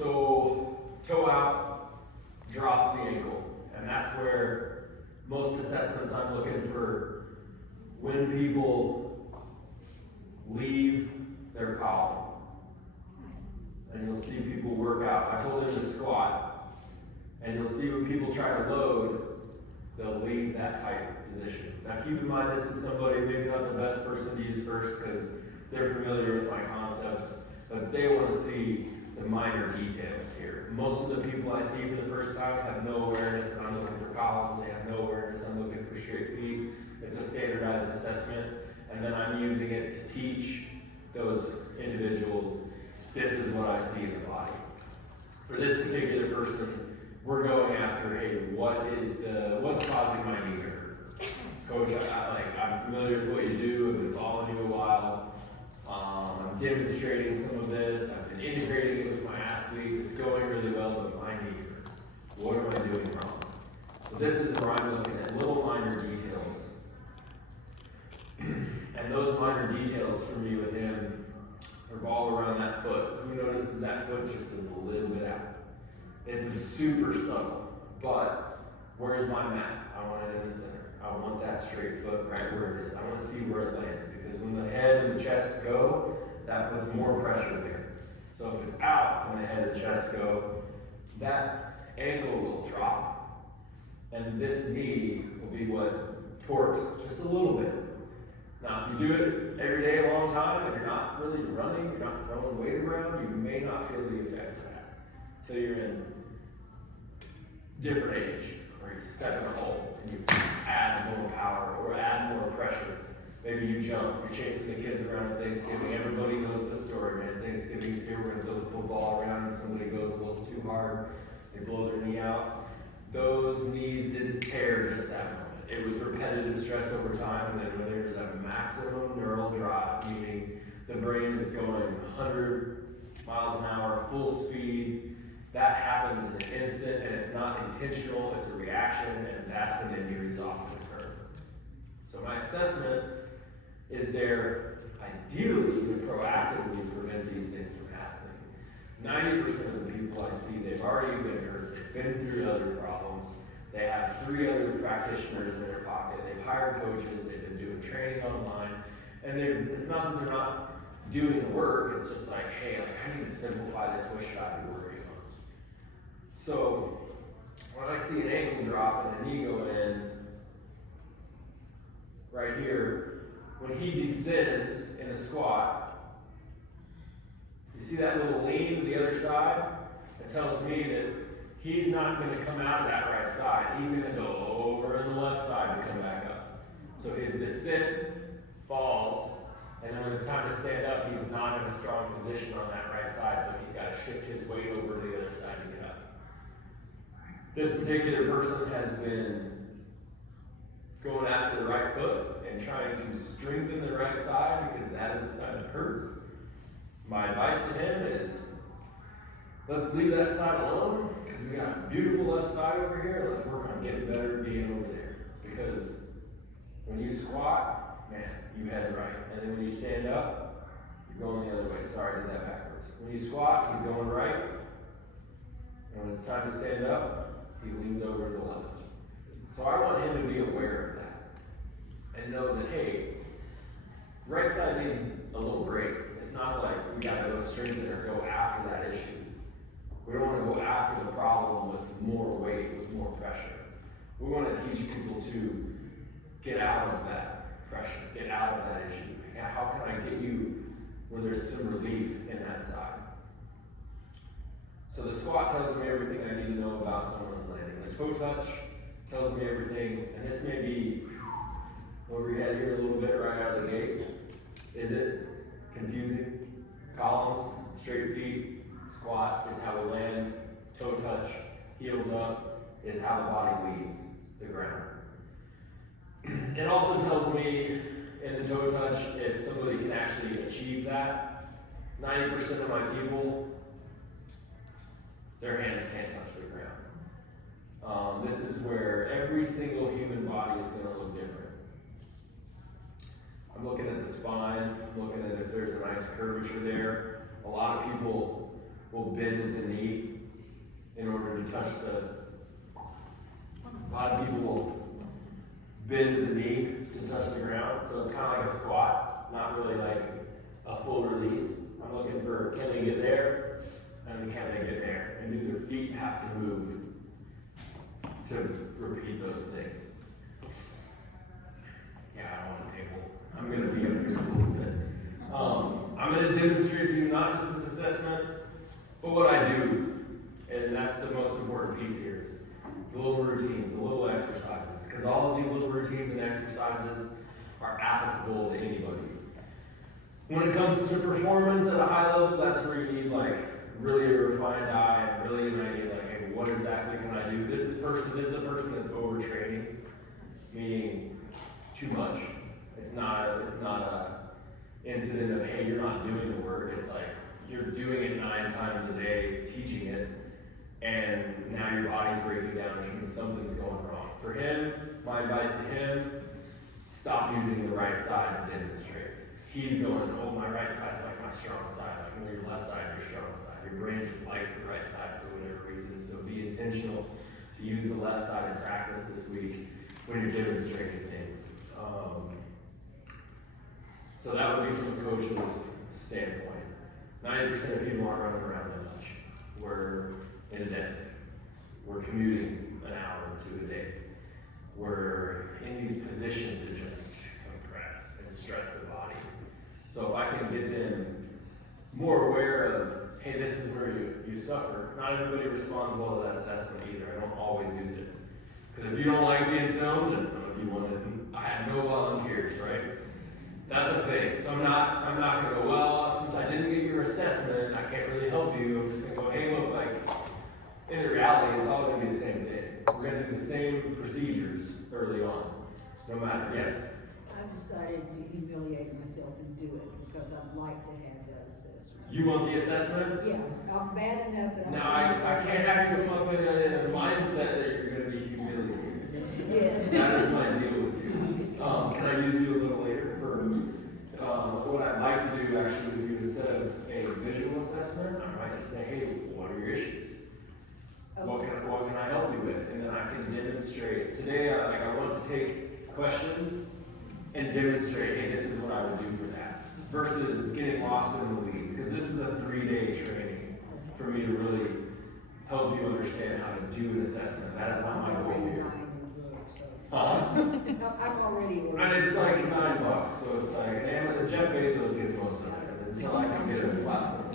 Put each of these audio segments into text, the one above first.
So toe out drops the ankle, and that's where most assessments I'm looking for when people leave their column. And you'll see people work out. I told them to squat, and you'll see when people try to load, they'll leave that tight position. Now keep in mind, this is somebody maybe not the best person to use first because they're familiar with my concepts, but they want to see the minor details here. Most of the people I see for the first time have no awareness that I'm looking for columns. They have no awareness I'm looking for straight feet. It's a standardized assessment, and then I'm using it to teach those individuals, this is what I see in the body. For this particular person, we're going after, hey, what's causing my knee to hurt? Coach, I'm familiar with what you do. I've been following you a while. I'm demonstrating some of this. I've been integrating it with my athletes. It's going really well, but my knee hurts. What am I doing wrong? So this is where I'm looking at little minor details. And those minor details for me with him revolve around that foot. Who notices that foot just a little bit out? It's super subtle, but where's my mat? I want it in the center. I want that straight foot right where it is. I want to see where it lands, because when the head and the chest go, that puts more pressure there. So if it's out when the head and the chest go, that ankle will drop, and this knee will be what torques just a little bit. Now, if you do it every day a long time and you're not really running, you're not throwing weight around, you may not feel the effects of that until you're in different age, where you step in a hole and you add more power or add more pressure. Maybe you jump, you're chasing the kids around at Thanksgiving. Everybody knows the story, man. Thanksgiving's here, we're gonna throw the football around and somebody goes a little too hard, they blow their knee out. Those knees didn't tear just that moment. It was repetitive stress over time, and then when there's a maximum neural drive, meaning the brain is going 100 miles an hour, full speed, that happens in an instant, and it's not intentional, it's a reaction, and that's when injuries often occur. So my assessment is there ideally to proactively prevent these things from happening. 90% of the people I see, they've already been hurt, they've been through other problems, they have 3 other practitioners in their pocket, they've hired coaches, they've been doing training online, and it's not that they're not doing the work, it's just like, hey, I need to simplify this, what should I be working on? So, when I see an ankle drop and a knee go in, right here, when he descends in a squat, you see that little lean to the other side? It tells me that he's not going to come out of that right side. He's going to go over on the left side and come back up. So his descent falls, and then when it's time to stand up, he's not in a strong position on that right side, so he's got to shift his weight over to the other side to get up. This particular person has been going after the right foot and trying to strengthen the right side because that is the side that hurts. My advice to him is, let's leave that side alone, because we got a beautiful left side over here. Let's work on getting better being over there. Because when you squat, man, you head right. And then when you stand up, you're going the other way. Sorry, I did that backwards. When you squat, he's going right. And when it's time to stand up, he leans over to the left. So I want him to be aware of that. And know that, hey, right side needs a little break. It's not like we got to go strengthen or go after that issue. We don't want to go after the problem with more weight, with more pressure. We want to teach people to get out of that pressure, get out of that issue. How can I get you where there's some relief in that side? So the squat tells me everything I need to know about someone's landing. The toe touch tells me everything, and this may be over your head here a little bit right out of the gate. Is it confusing? Columns, straight feet, squat is how we land, toe touch, heels up is how the body leaves the ground. It also tells me in the toe touch if somebody can actually achieve that. 90% of my people, their hands can't touch the ground. This is where every single human body is going to look different. I'm looking at the spine, I'm looking at if there's a nice curvature there. A lot of people will bend at the knee in order to touch a lot of people will bend at the knee to touch the ground. So it's kind of like a squat, not really like a full release. I'm looking for, can they get there? And can they get there? And do their feet have to move to repeat those things? Yeah, I don't want to table. I'm going to be up here a little bit. I'm going to demonstrate to you not just this assessment, but what I do. And that's the most important piece here is the little routines, the little exercises. Because all of these little routines and exercises are applicable to anybody. When it comes to performance at a high level, that's where you need like really a refined eye and really an idea like, hey, what exactly can I do? This is a person that's overtraining, meaning too much. It's not a incident of, hey, you're not doing the work. It's like you're doing it 9 times a day, teaching it, and now your body's breaking down, which means something's going wrong. For him, my advice to him, stop using the right side to demonstrate. He's going, oh, my right side's like my strong side, like well, your left side's your strong side. Your brain just likes the right side for whatever reason, so be intentional to use the left side in practice this week when you're demonstrating things. So that would be from a coach's standpoint. 90% of people aren't running around that much. We're in a desk. We're commuting an hour or 2 a day. We're in these positions that just compress and stress the body. So if I can get them more aware of, hey, this is where you suffer. Not everybody responds well to that assessment either. I don't always use it. Because if you don't like being filmed, and you want to, I have no volunteers, right? That's the thing. So I'm not going to go, well, since I didn't get your assessment, I can't really help you. I'm just going to go, hey, look, like, in reality, it's all going to be the same thing. We're going to do the same procedures early on, no matter, yes? I decided to humiliate myself and do it because I'd like to have that assessment. You want the assessment? Yeah, I'm bad enough that I'm. Now, I can't have you come up in a mindset that you're going to be humiliated. Yes. That is my deal with you. Can I use you a little later for what I'd like to do actually with you instead of a visual assessment? I might just say, hey, what are your issues? Okay. What can I help you with? And then I can demonstrate. Today, I want to take questions and demonstrate, hey, this is what I would do for that. Versus getting lost in the weeds. Because this is a 3-day training for me to really help you understand how to do an assessment. That is not my goal here. No, I'm already ordering. And it's like $9, so it's like, and Jeff Bezos gets most of it until I can get a platform.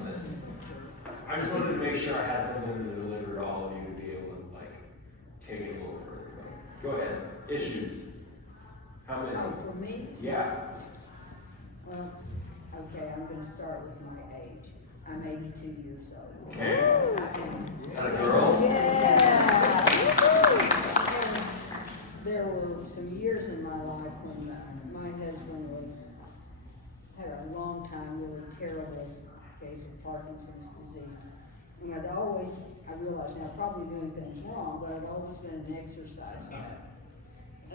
I just wanted to make sure I had something to deliver to all of you to be able to like take it over. Go ahead. Issues. How many? Oh, for me? Yeah. Well, okay, I'm gonna start with my age. I'm 82 years old. Okay. Got a girl? Yeah. There were some years in my life when my husband had a long time, really terrible case of Parkinson's disease. And I realized now probably doing things wrong, but I'd always been an exercise addict.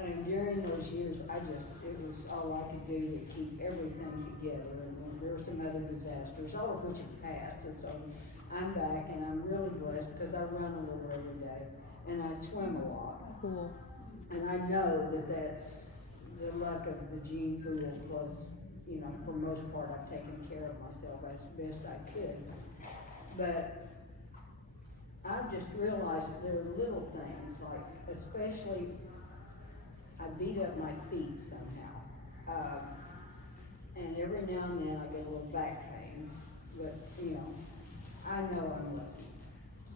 And during those years, it was all I could do to keep everything together. And there were some other disasters, all of which have passed. And so I'm back and I'm really blessed because I run a little every day and I swim a lot. Cool. And I know that that's the luck of the gene pool plus, for the most part, I've taken care of myself as best I could. But I've just realized that there are little things, like especially I beat up my feet somehow. And every now and then I get a little back pain, but I know I'm lucky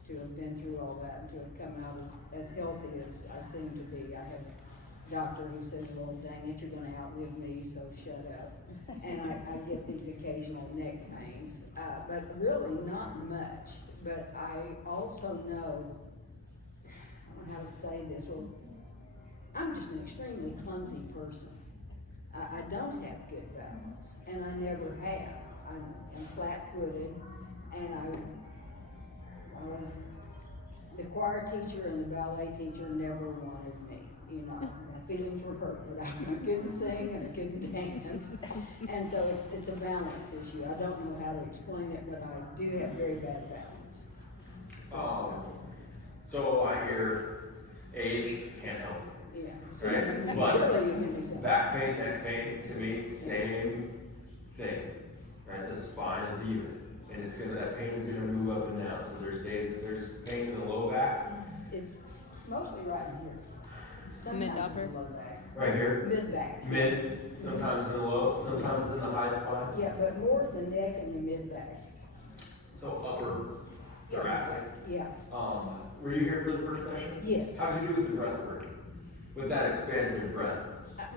to have been through all that and to have come out as healthy as I seem to be. I have a doctor who says, well, dang it, you're gonna outlive me, so shut up. And I get these occasional neck pains, but really not much. But I also know, I don't know how to say this, well, I'm just an extremely clumsy person. I don't have good balance, and I never have. I'm flat-footed, and the choir teacher and the ballet teacher never wanted me. My feelings were hurt, but I couldn't sing and I couldn't dance, and so it's a balance issue. I don't know how to explain it, but I do have very bad balance. So I hear age can't help, Yeah. right? But But surely you can do something. back pain, neck pain, to me, same thing, right? The spine is even, and it's gonna, that pain is gonna move up and down. So there's days that there's pain in the low back, It's mostly right in here. Sometimes Mid-upper? in the low back. right here, Mid-back. mid, sometimes in the low, sometimes in the high spine. Yeah, but more the neck and the mid-back. So upper thoracic. Yeah, Were you here for the first session? yes. How'd you do with the breath work? With that expansive breath?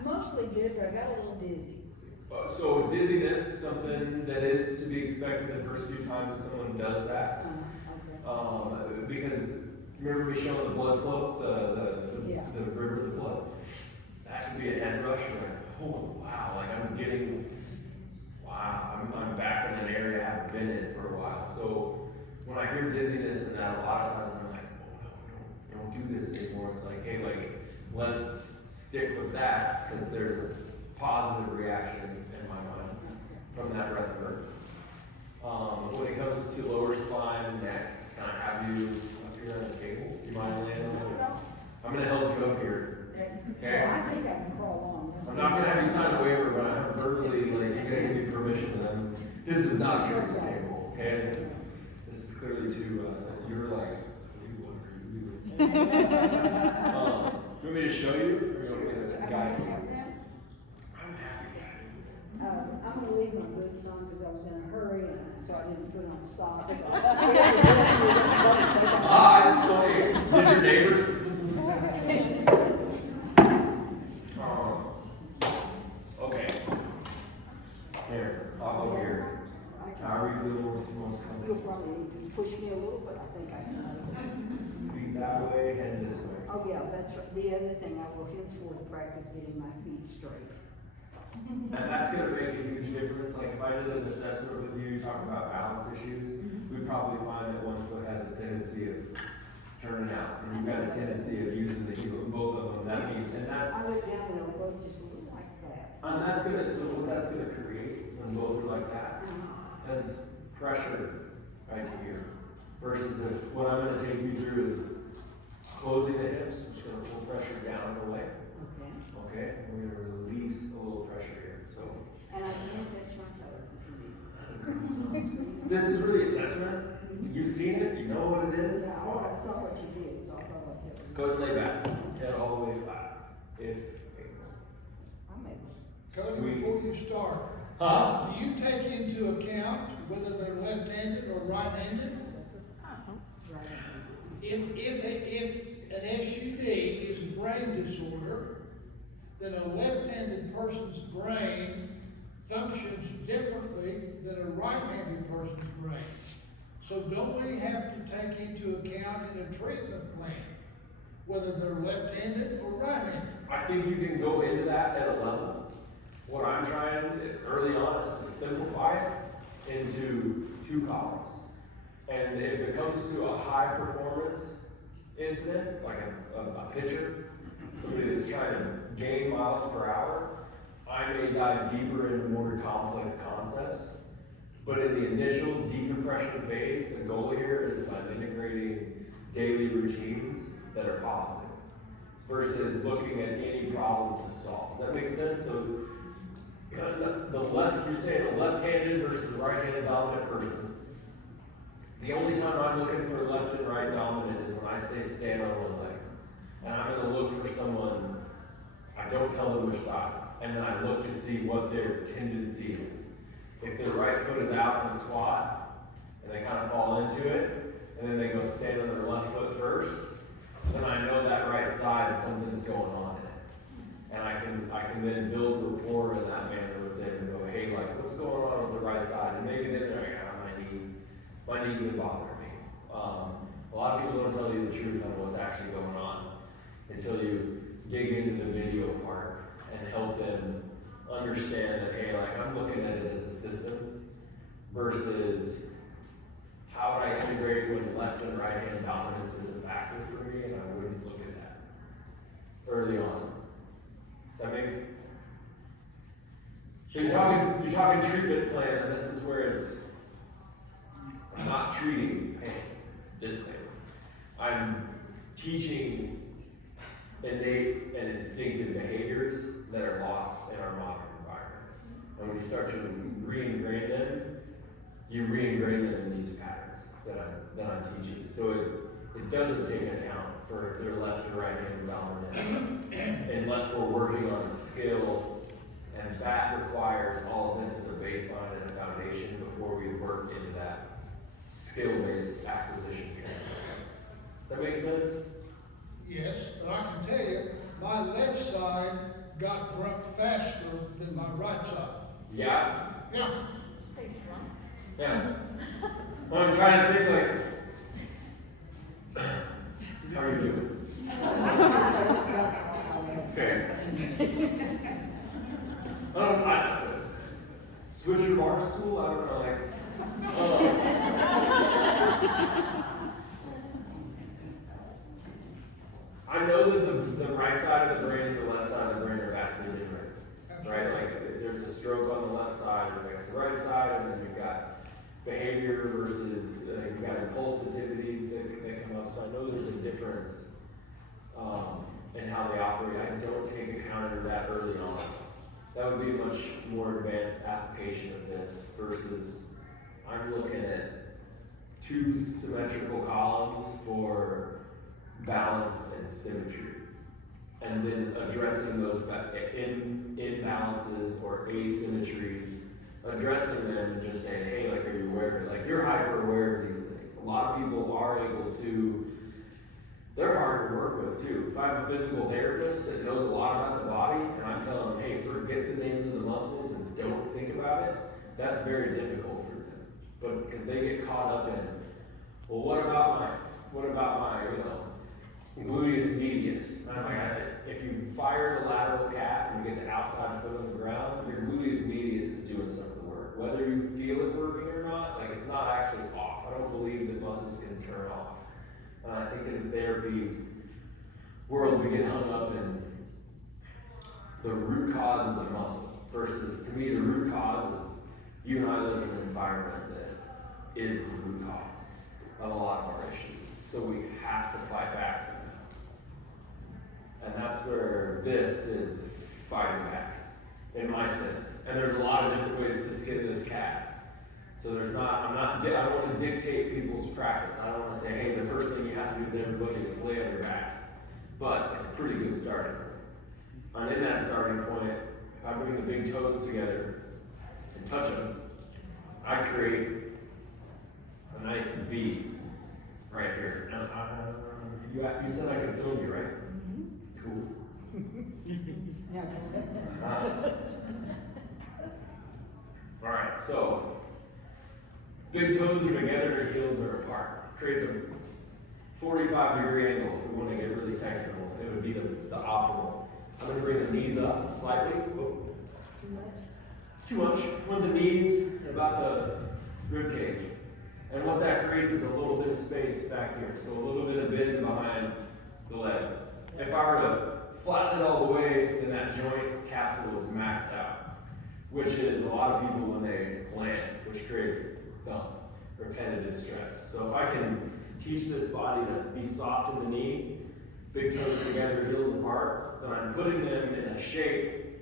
Mostly good, but I got a little dizzy. So dizziness, something that is to be expected the first few times someone does that. Okay. Because remember we showed the blood flow, Yeah. the river of the blood? That could be a head rush, you're like, oh wow, like I'm back in an area I haven't been in for a while. So when I hear dizziness and that, a lot of times I'm like, oh no, don't do this anymore. It's like, hey, like, let's stick with that, because there's a positive reaction in my mind from that breath work. When it comes to lower spine and neck, can I have you up here on the table? Do you mind laying on it? I'm gonna help you up here. Okay. Well, I think I can crawl on. I'm not gonna have you sign a waiver, but I'm verbally, like, you're gonna give me permission, then this is not your table, okay? This is clearly to, you're like, what are you doing? You want me to show you, or you want me to guide you? I'm happy. I'm gonna leave my boots on because I was in a hurry, and so I didn't put on socks. Ah, it's funny. Did your neighbors? Okay. Here, I'll go here. However you feel most You'll comfortable. probably need to push me a little, but I think I can. Feet that way and this way. Oh, yeah, that's right. The other thing, I will henceforth practice getting my feet straight. And that's gonna make a huge difference. Like if I did an assessment with you, talk about balance issues, we'd probably find that one foot has a tendency of turning out. And you've got a tendency of using the heel, both of them. That means, and that's, I look down and they'll both just look like that. and that's gonna, so what that's gonna create when both are like that is pressure right here. Versus if what I'm gonna take you through is closing the hips, which is gonna pull pressure down and away. Okay. Okay, and we're gonna release a little pressure here. So And I can touch my toes if you need. this is really assessment. You've seen it, you know what it is. Yeah, I saw what you did, so I thought I'd tell you. Go ahead and lay back, head all the way flat. If able. I'm able. Cody, Sweet. before you start, Huh? do you take into account whether they're left-handed or right-handed? Right. If an SUD is a brain disorder, then a left-handed person's brain functions differently than a right-handed person's brain. So don't we have to take into account in a treatment plan whether they're left-handed or right-handed? I think you can go into that at a level. What I'm trying early on is to simplify it into two columns. And if it comes to a high performance incident, like a pitcher, somebody that's trying to gain miles per hour, I may dive deeper into more complex concepts. But in the initial decompression phase, the goal here is by integrating daily routines that are positive versus looking at any problem to solve. Does that make sense? So the left, you're saying a left-handed versus right-handed dominant person. The only time I'm looking for left and right dominant is when I say stand on one leg. And I'm gonna look for someone, I don't tell them which side, and then I look to see what their tendency is. If their right foot is out in the squat, and they kind of fall into it, and then they go stand on their left foot first, then I know that right side, something's going on in it. And I can then build rapport in that manner with them and go, hey, like, what's going on with the right side? And maybe then they're like, my knee's been bothering me. A lot of people don't tell you the truth on what's actually going on until you dig into the video part and help them understand that, hey, like, I'm looking at it as a system versus how would I integrate when left and right hand dominance is a factor for me, and I wouldn't look at that early on. Does that make? So you're talking treatment plan, and this is where it's I'm not treating pain. Disclaimer. I'm teaching innate and instinctive behaviors that are lost in our modern environment. And when you start to re-ingrain them, you re-ingrain them in these patterns that I'm teaching. So it doesn't take account for if they're left or right hand dominant, unless we're working on a skill, and that requires all of this as a baseline and a foundation before we work into that skill-based acquisition. Does that make sense? Yes, but I can tell you, my left side got drunk faster than my right side. Yeah? Yeah. Yeah. Well, I'm trying to think like, how are you doing? Okay. I switch your bar stool? I don't know, like, I know that the right side of the brain and the left side of the brain are vastly different, right? Like, if there's a stroke on the left side, it affects the right side, and then you've got behavior versus, you've got impulsivities that come up, so I know there's a difference in how they operate. I don't take account of that early on. That would be a much more advanced application of this versus I'm looking at 2 symmetrical columns for balance and symmetry, and then addressing those imbalances or asymmetries, addressing them and just saying, hey, like, are you aware of it? Like, you're hyper aware of these things. A lot of people are able to, they're hard to work with too. If I have a physical therapist that knows a lot about the body, and I'm telling them, hey, forget the names of the muscles and don't think about it, that's very difficult for them. But because they get caught up in, well, what about my, gluteus medius? And I'm like, if you fire the lateral calf and you get the outside foot on the ground, your gluteus medius is doing some of the work. Whether you feel it working or not, like, it's not actually off. I don't believe that muscles can turn off. I think in the therapy world, we get hung up in the root cause is a muscle versus, to me, the root cause is you and I live in an environment that is the root cause of a lot of our issues. So we have to fight back somehow. And that's where this is fighting back, in my sense. And there's a lot of different ways to skin this cat. So I don't want to dictate people's practice. I don't want to say, hey, the first thing you have to do with everybody is lay on your back. But it's a pretty good starting point. And in that starting point, if I bring the big toes together and touch them, I create a nice V right here. You said I could film you, right? Cool. All right, so big toes are together and heels are apart. Creates a 45-degree angle. If we want to get really technical, it would be the optimal. I'm going to bring the knees up slightly. Oh. Too much. I want the knees about the rib cage. And what that creates is a little bit of space back here. So a little bit of bend behind the leg. If I were to flatten it all the way, then that joint capsule is maxed out, which is a lot of people when they land, which creates repetitive stress. So if I can teach this body to be soft in the knee, big toes together, heels apart, then I'm putting them in a shape.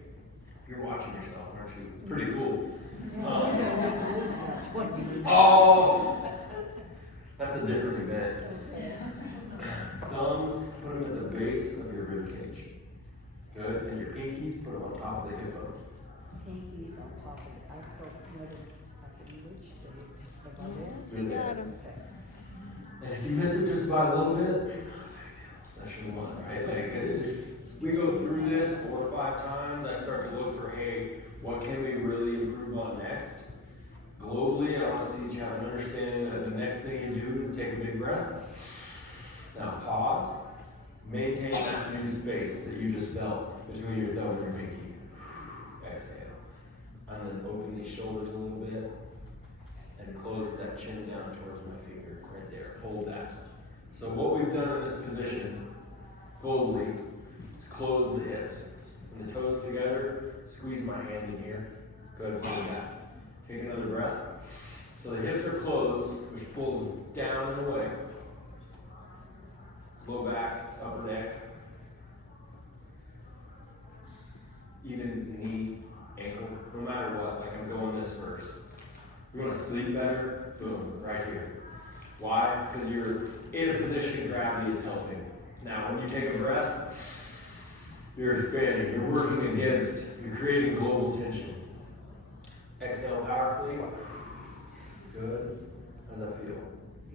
You're watching yourself, aren't you? It's pretty cool. Oh, that's a different event. Thumbs, put them at the base of your rib cage. Good. And your pinkies, put them on top of the hip bone. Pinkies on top of it. I thought whether I could reach it. Really good. And if you miss it just by a little bit, session 1, right? Like, if we go through this 4 or 5 times, I start to look for, hey, what can we really improve on next? Globally, I want to see that you have an understanding that the next thing you do is take a big breath. Now pause. Maintain that new space that you just felt between your thumb and your pinky. Exhale. And then open these shoulders a little bit and close that chin down towards my finger right there. Hold that. So what we've done in this position globally is close the hips. And the toes together, squeeze my hand in here. Good, hold that. Take another breath. So the hips are closed, which pulls down and away. low back, upper neck, even knee, ankle, no matter what, like I'm going this first. You wanna sleep better? Boom, right here. Why? Because you're in a position gravity is helping. Now, when you take a breath, you're expanding, you're working against, you're creating global tension. Exhale powerfully. Good. How does that feel?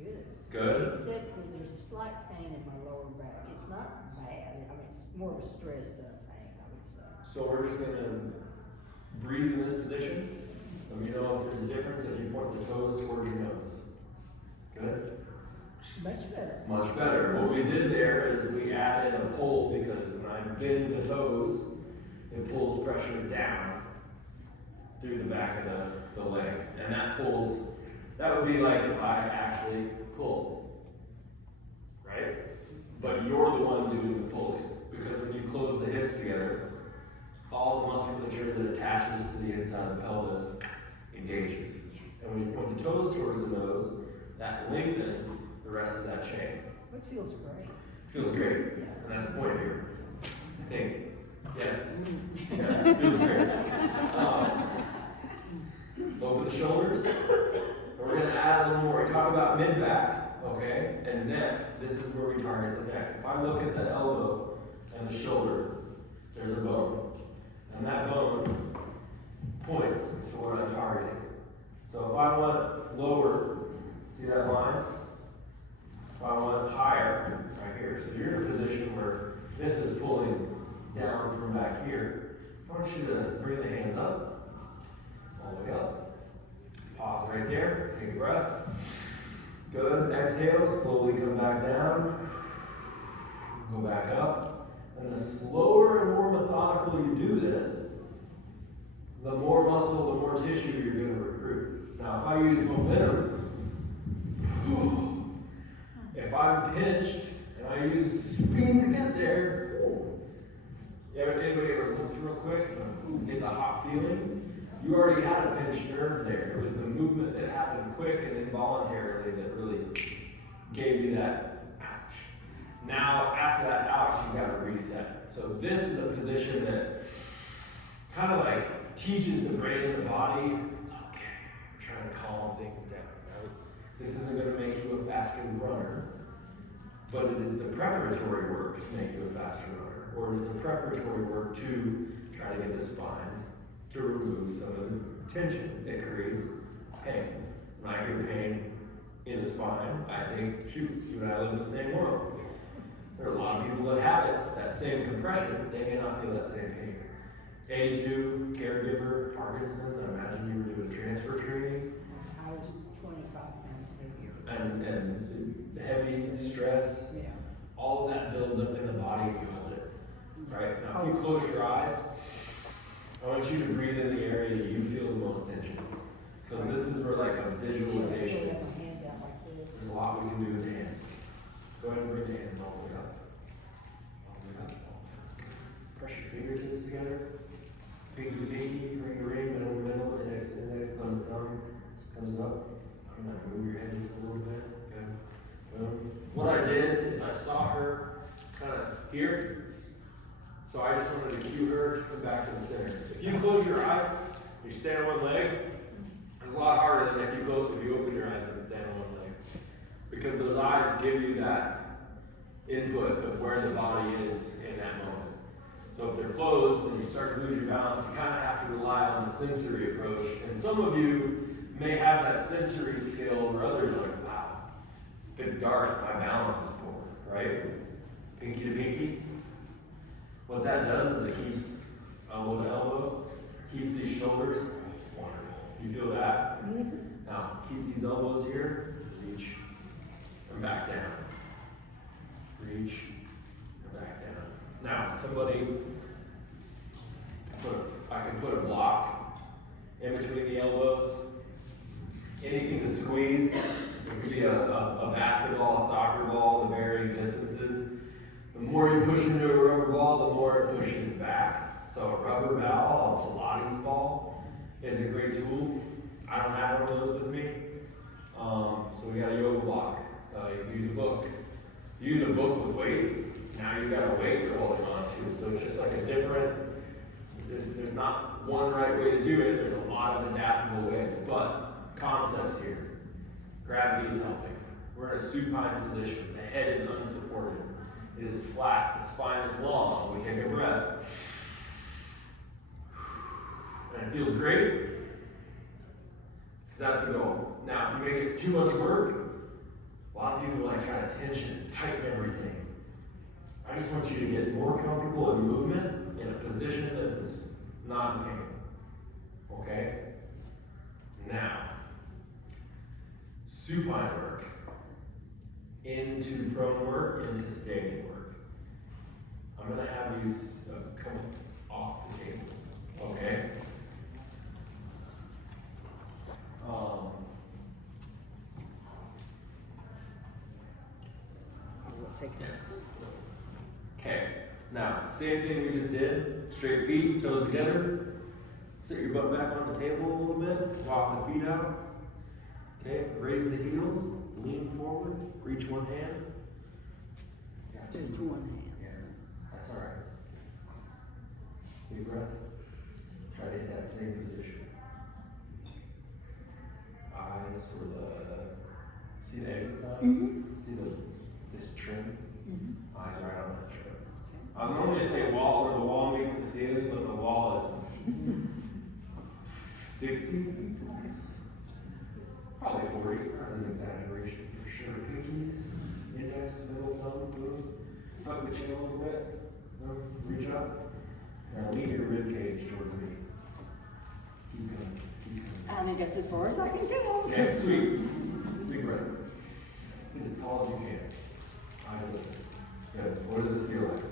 Good. Good? Except that there's a slight pain in my lower back. It's not bad. I mean, it's more of a stress than a pain, I would say. So we're just gonna breathe in this position. Let me know if there's a difference if you point the toes towards your nose. Good? Much better. Much better. What we did there is we added a pull because when I bend the toes, it pulls pressure down through the back of the leg. And that pulls, that would be like if I actually pull, right? But you're the one doing the pulling. Because when you close the hips together, all the musculature that attaches to the inside of the pelvis engages. And when you point the toes towards the nose, that lengthens the rest of that chain. Which feels great. Feels great. And that's the point here. I think. Yes. Yes, feels great. Open the shoulders. We're going to add a little more. We talk about mid-back, okay, and neck. This is where we target the neck. If I look at the elbow and the shoulder, there's a bone. And that bone points to what I'm targeting. So if I want lower, see that line? If I want higher, right here. So you're in a position where this is pulling down from back here. I want you to bring the hands up, all the way up. Pause right there, take a breath. Good, exhale, slowly come back down. Go back up. And the slower and more methodical you do this, the more muscle, the more tissue you're going to recruit. Now, if I use momentum, if I'm pinched and I use speed to get there, anybody ever looked real quick and get the hot feeling? You already had a pinched nerve there. It was the movement that happened quick and involuntarily that really gave you that ouch. Now, after that ouch, you got to reset. So this is a position that kind of like teaches the brain and the body, it's okay, we're trying to calm things down, right? This isn't going to make you a faster runner, but it is the preparatory work to make you a faster runner, or it is the preparatory work to try to get the spine to remove some of the tension that creates pain. When I hear pain in the spine, I think, shoot, you and I live in the same world. There are a lot of people that have it, that same compression, they may not feel that same pain. A2, caregiver, Parkinson's, I imagine you were doing transfer training. I was 25 pounds heavier. And heavy stress, Yeah. all of that builds up in the body and you hold it. Right? Now, if you close your eyes, I want you to breathe in the area that you feel the most tension. Because this is where like a visualization. I have my hands out like this. There's a lot we can do with the hands. Go ahead and bring the hands all the way up. All the way up. Press your fingertips together. Pinky to pinky, ring to ring, middle to middle, index to index, thumb to thumb. Comes up. I'm gonna move your head just a little bit. Good. Boom. What I did is I saw her kind of here. So I just wanted to cue her to come back to the center. If you close your eyes, you stand on one leg, it's a lot harder than if you open your eyes and stand on one leg. Because those eyes give you that input of where the body is in that moment. So if they're closed and you start to lose your balance, you kind of have to rely on the sensory approach. And some of you may have that sensory skill where others are like, wow, if it's dark, my balance is poor, right? Pinky to pinky. What that does is it keeps elbow to elbow, keeps these shoulders wonderful. You feel that? Mm-hmm. Now, keep these elbows here, reach, and back down. Reach, and back down. Now, I can put a block in between the elbows. Anything to squeeze. It could be a basketball, a soccer ball, the varying distances. The more you push into a rubber ball, the more it pushes back. So a rubber ball, a Pilates ball, is a great tool. I don't have one of those with me. So we got a yoga block. You can use a book. Use a book with weight, now you've got a weight you're holding on to, so it's just like a different, there's not one right way to do it, there's a lot of adaptable ways, but concepts here. Gravity is helping. We're in a supine position, the head is unsupported, it is flat, the spine is long, we take a breath. And it feels great, because that's the goal. Now, if you make it too much work, a lot of people like try to tension, tighten everything. I just want you to get more comfortable in movement in a position that is not in pain. Okay? Now, supine work into prone work, into standing work. I'm going to have you come off the table. Okay? Yes. Okay, now, same thing we just did. Straight feet, toes together. Sit your butt back on the table a little bit. Walk the feet out. Okay, raise the heels. Lean forward. Reach one hand. Just one hand. Yeah, that's all right. Deep breath. Try to hit that same position. Eyes for the, see the exit side? Mm-hmm. See this trim? Mm-hmm. Eyes right on that trim. I normally say wall where the wall meets the ceiling, but the wall is 60, probably 40. That's an exaggeration for sure. Pinkies, index, middle, thumb, boom. Tuck the chin a little bit. Reach up. Now lean your rib cage towards me. Keep going. Keep going. I think that's as far as I can go. Okay, sweet. Big breath. Get as tall as you can. Eyes open. Good. What does this feel like?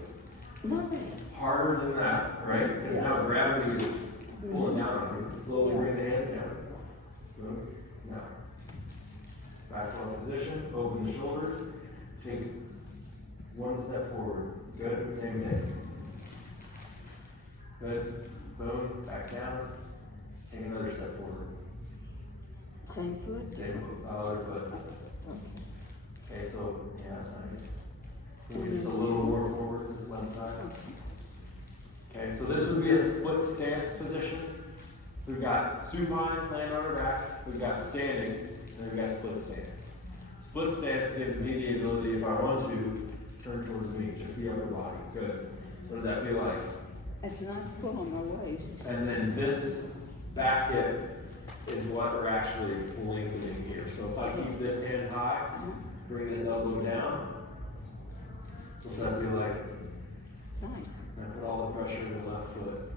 Nothing. Harder than that, right? Because now gravity is pulling down on you. Slowly bring the hands down. Good. Now, back to our position. Open the shoulders. Take one step forward. Good. Same thing. Good. Boom. Back down. Take another step forward. Same foot? Same foot. Other foot. Okay, so, yeah, nice. Maybe just a little more forward this left side. Okay, so this would be a split stance position. We've got supine, laying on our back. We've got standing, and we've got split stance. Split stance gives me the ability, if I want to, turn towards me, just the upper body. Good. What does that feel like? It's a nice pull on my waist. And then this back hip is what we're actually lengthening here. So if I keep this hand high, bring this elbow down, what's that feel like? Nice. And put all the pressure in the left foot.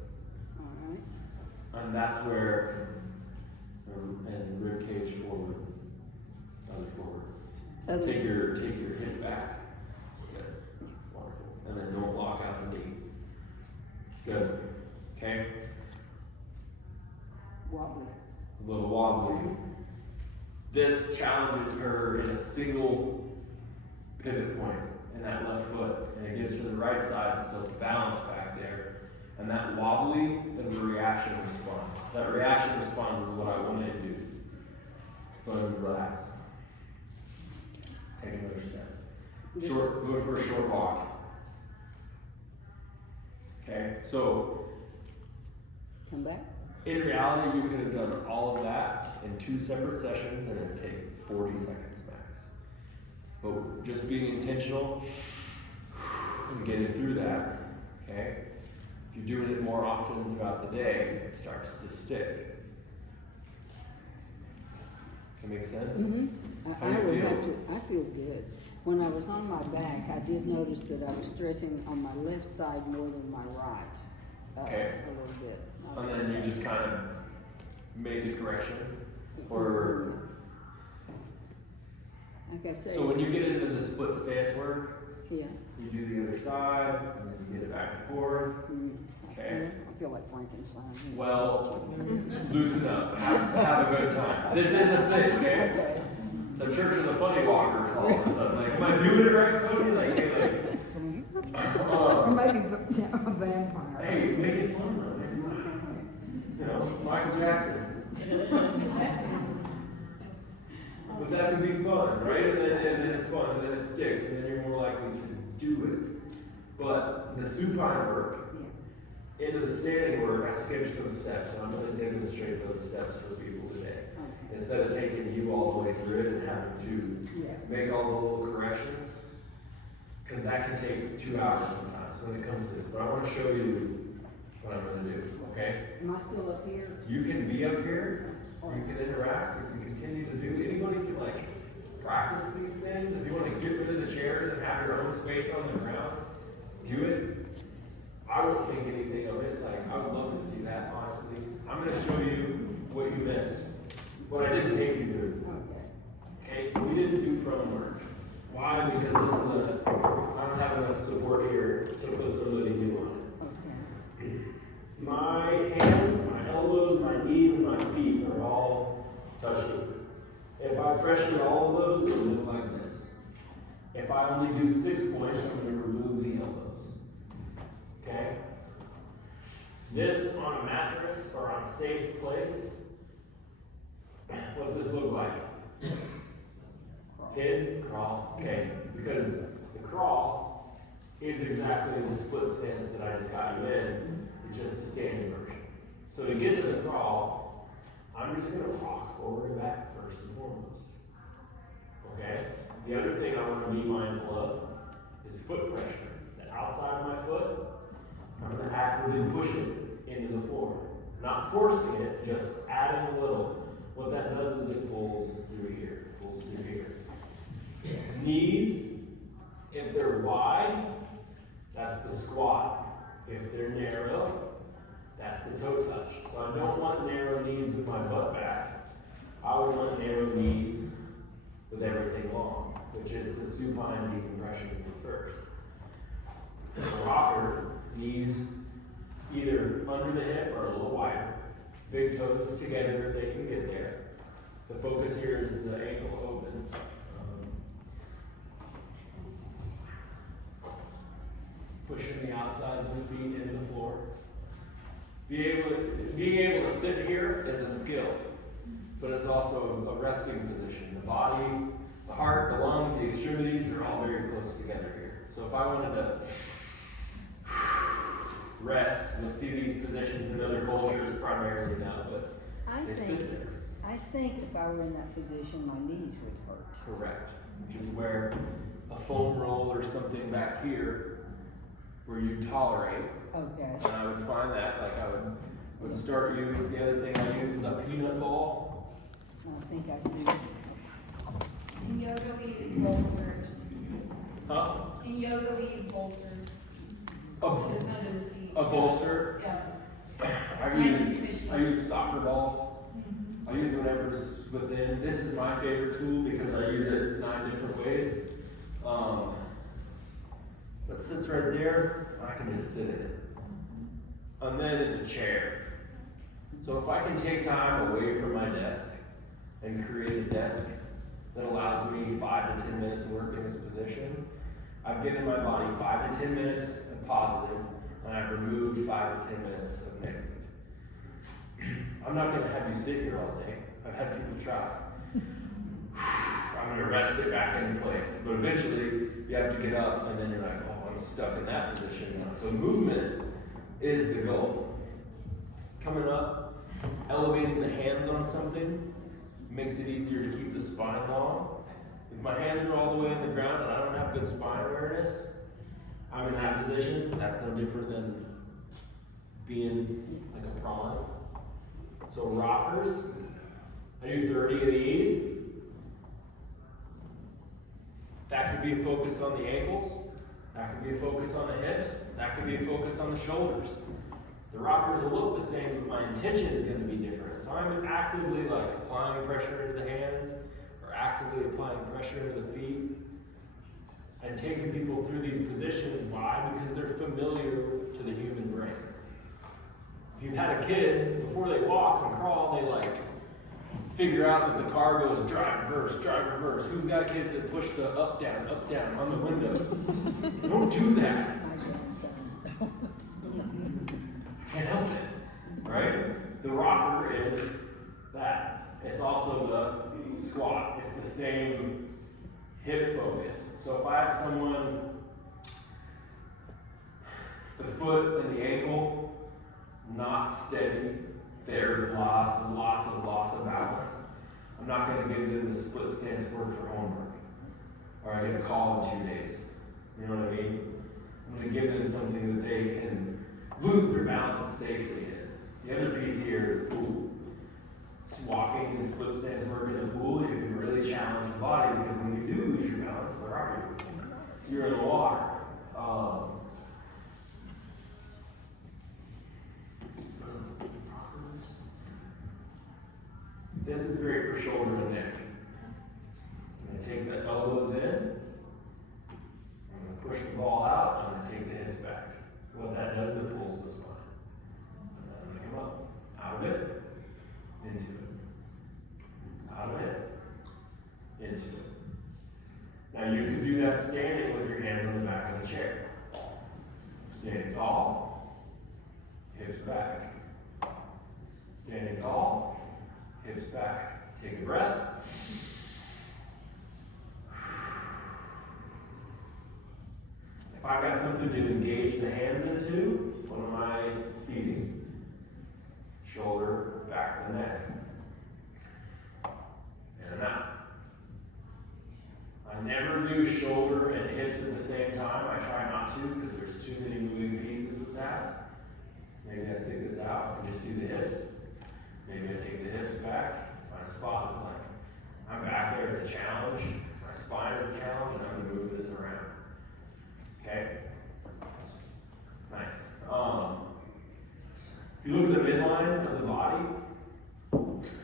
All right. And that's where, and rib cage forward, other forward. Other- Take your hip back. Good. Wonderful. And then don't lock out the knee. Good. Okay. Wobbly. A little wobbly. This challenges her in a single pivot point in that left foot, and it gives her the right side still to balance back there. And that wobbly is a reaction response. That reaction response is what I want to induce. Go ahead and relax. Take another step. Go for a short walk. Okay, so Come back. in reality, you could have done all of that in 2 separate sessions and it would take 40 seconds max. But just being intentional and getting through that, okay? If you're doing it more often throughout the day, it starts to stick. That make sense? Mm-hmm. How I do you would feel? have to, I feel good. When I was on my back, I did notice that I was stressing on my left side more than my right. Okay. A little bit. And then you just kind of made the correction? Or, like I say. so when you get into the split stance work, Yeah. you do the other side, and then you get it back and forth. Okay. I feel like Frankenstein. Well, loosen up, have a good time. This is a thing, okay? Okay. The church of the funny walkers all of a sudden, like, am I doing it right, Cody? Like, hey, Or maybe a vampire. hey, make it fun, man. You know, Michael Jackson. But that could be fun, right? And then it's fun, and then it sticks, and then you're more like, likely to do it. But the supine work, Yeah, into the standing work, I skipped some steps, and I'm gonna demonstrate those steps for people today. okay, Instead of taking you all the way through it and having to yeah, make all the little corrections, because that can take 2 hours sometimes when it comes to this. But I want to show you what I'm going to do, okay? am I still up here? You can be up here, you can interact, you can continue to do, anybody can like practice these things. If you want to get rid of the chairs and have your own space on the ground, do it. I won't think anything of it, like I would love to see that, honestly. I'm going to show you what you missed, what I didn't take you through. Okay, Okay, so we didn't do prone work. Why? Because this is I don't have enough support here to put somebody new on it. okay, My hands, my elbows, my knees, and my feet are all touching. If I pressure all of those, it'll look like this. If I only do 6 points, I'm going to remove the elbows. Okay? This on a mattress or on a safe place, what's this look like? Kids, crawl, okay, because the crawl is exactly the split stance that I just got you in, it's just the standing version. So to get to the crawl, I'm just gonna rock forward and back first and foremost. Okay? The other thing I wanna be mindful of is foot pressure. The outside of my foot, I'm gonna actively push it into the floor. Not forcing it, just adding a little. What that does is it pulls through here, pulls through here. Knees, if they're wide, that's the squat. If they're narrow, that's the toe touch. So I don't want narrow knees with my butt back. I would want narrow knees with everything long, which is the supine decompression first. The rocker, knees either under the hip or a little wider. Big toes together if they can get there. The focus here is the ankle opens. Pushing the outsides of the feet into the floor. Being able to sit here is a skill, but it's also a resting position. The body, the heart, the lungs, the extremities, they're all very close together here. So if I wanted to rest, you'll see these positions in other cultures primarily now, but they sit there. I think if I were in that position, my knees would hurt. Correct, which is where a foam roll or something back here where you tolerate. Okay, And I would find that, like I would start you, the other thing I use is a peanut ball. I think I see. In yoga, we use bolsters. Huh? In yoga, we use bolsters. A, Under the seat. a bolster. Yeah. I It's nice and use, cushy. I use soccer balls. I use whatever's within. This is my favorite tool because I use it 9 different ways. But sits right there, I can just sit in it. And then it's a chair. So if I can take time away from my desk and create a desk that allows me 5 to 10 minutes of work in this position, I've given my body 5 to 10 minutes of positive, and I've removed 5 to 10 minutes of negative. I'm not going to have you sit here all day. I've had people try. I'm going to rest it back into place. But eventually, you have to get up, and then you're like, oh, I'm stuck in that position now. So movement is the goal. Coming up, elevating the hands on something makes it easier to keep the spine long. If my hands are all the way on the ground and I don't have good spine awareness, I'm in that position. That's no different than being like a prawn. So rockers, I do 30 of these. That could be a focus on the ankles. That could be a focus on the hips. That could be a focus on the shoulders. The rockers will look the same, but my intention is going to be different. So I'm actively like applying pressure into the hands or actively applying pressure into the feet and taking people through these positions. Why? Because they're familiar to the human brain. If you've had a kid, before they walk and crawl, they like figure out that the car goes drive, reverse, drive, reverse. Who's got kids that push the up, down on the window? Don't do that. My grandson. Can't help it, right? The rocker is that. It's also the squat. It's the same hip focus. So if I have someone, the foot and the ankle, not steady, there's lots of loss of balance. I'm not going to give them the split stance work for homework, or I get a call in 2 days. You know what I mean? I'm going to give them something that they can lose their balance safely in. The other piece here is pool. It's walking and split stance work in the pool, you can really challenge the body, because when you do lose your balance, where are you? You're in the water. This is great for shoulder and neck. I'm going to take the elbows in. I'm going to push the ball out. I'm going to take the hips back. What that does, it pulls the spine. And then I'm going to come up. Out of it. Into it. Out of it. Into it. Now you can do that standing with your hands on the back of the chair. Standing tall. Hips back. Standing tall. Hips back. Take a breath. If I've got something to engage the hands into, what am I feeding? Shoulder, back of the neck. And out. I never do shoulder and hips at the same time. I try not to, because there's too many moving pieces with that. Maybe I stick this out and just do the hips. Maybe I take the hips back, find a spot that's like, I'm back there, it's a challenge, my spine is a challenge, and I'm gonna move this around. Okay? Nice. If you look at the midline of the body,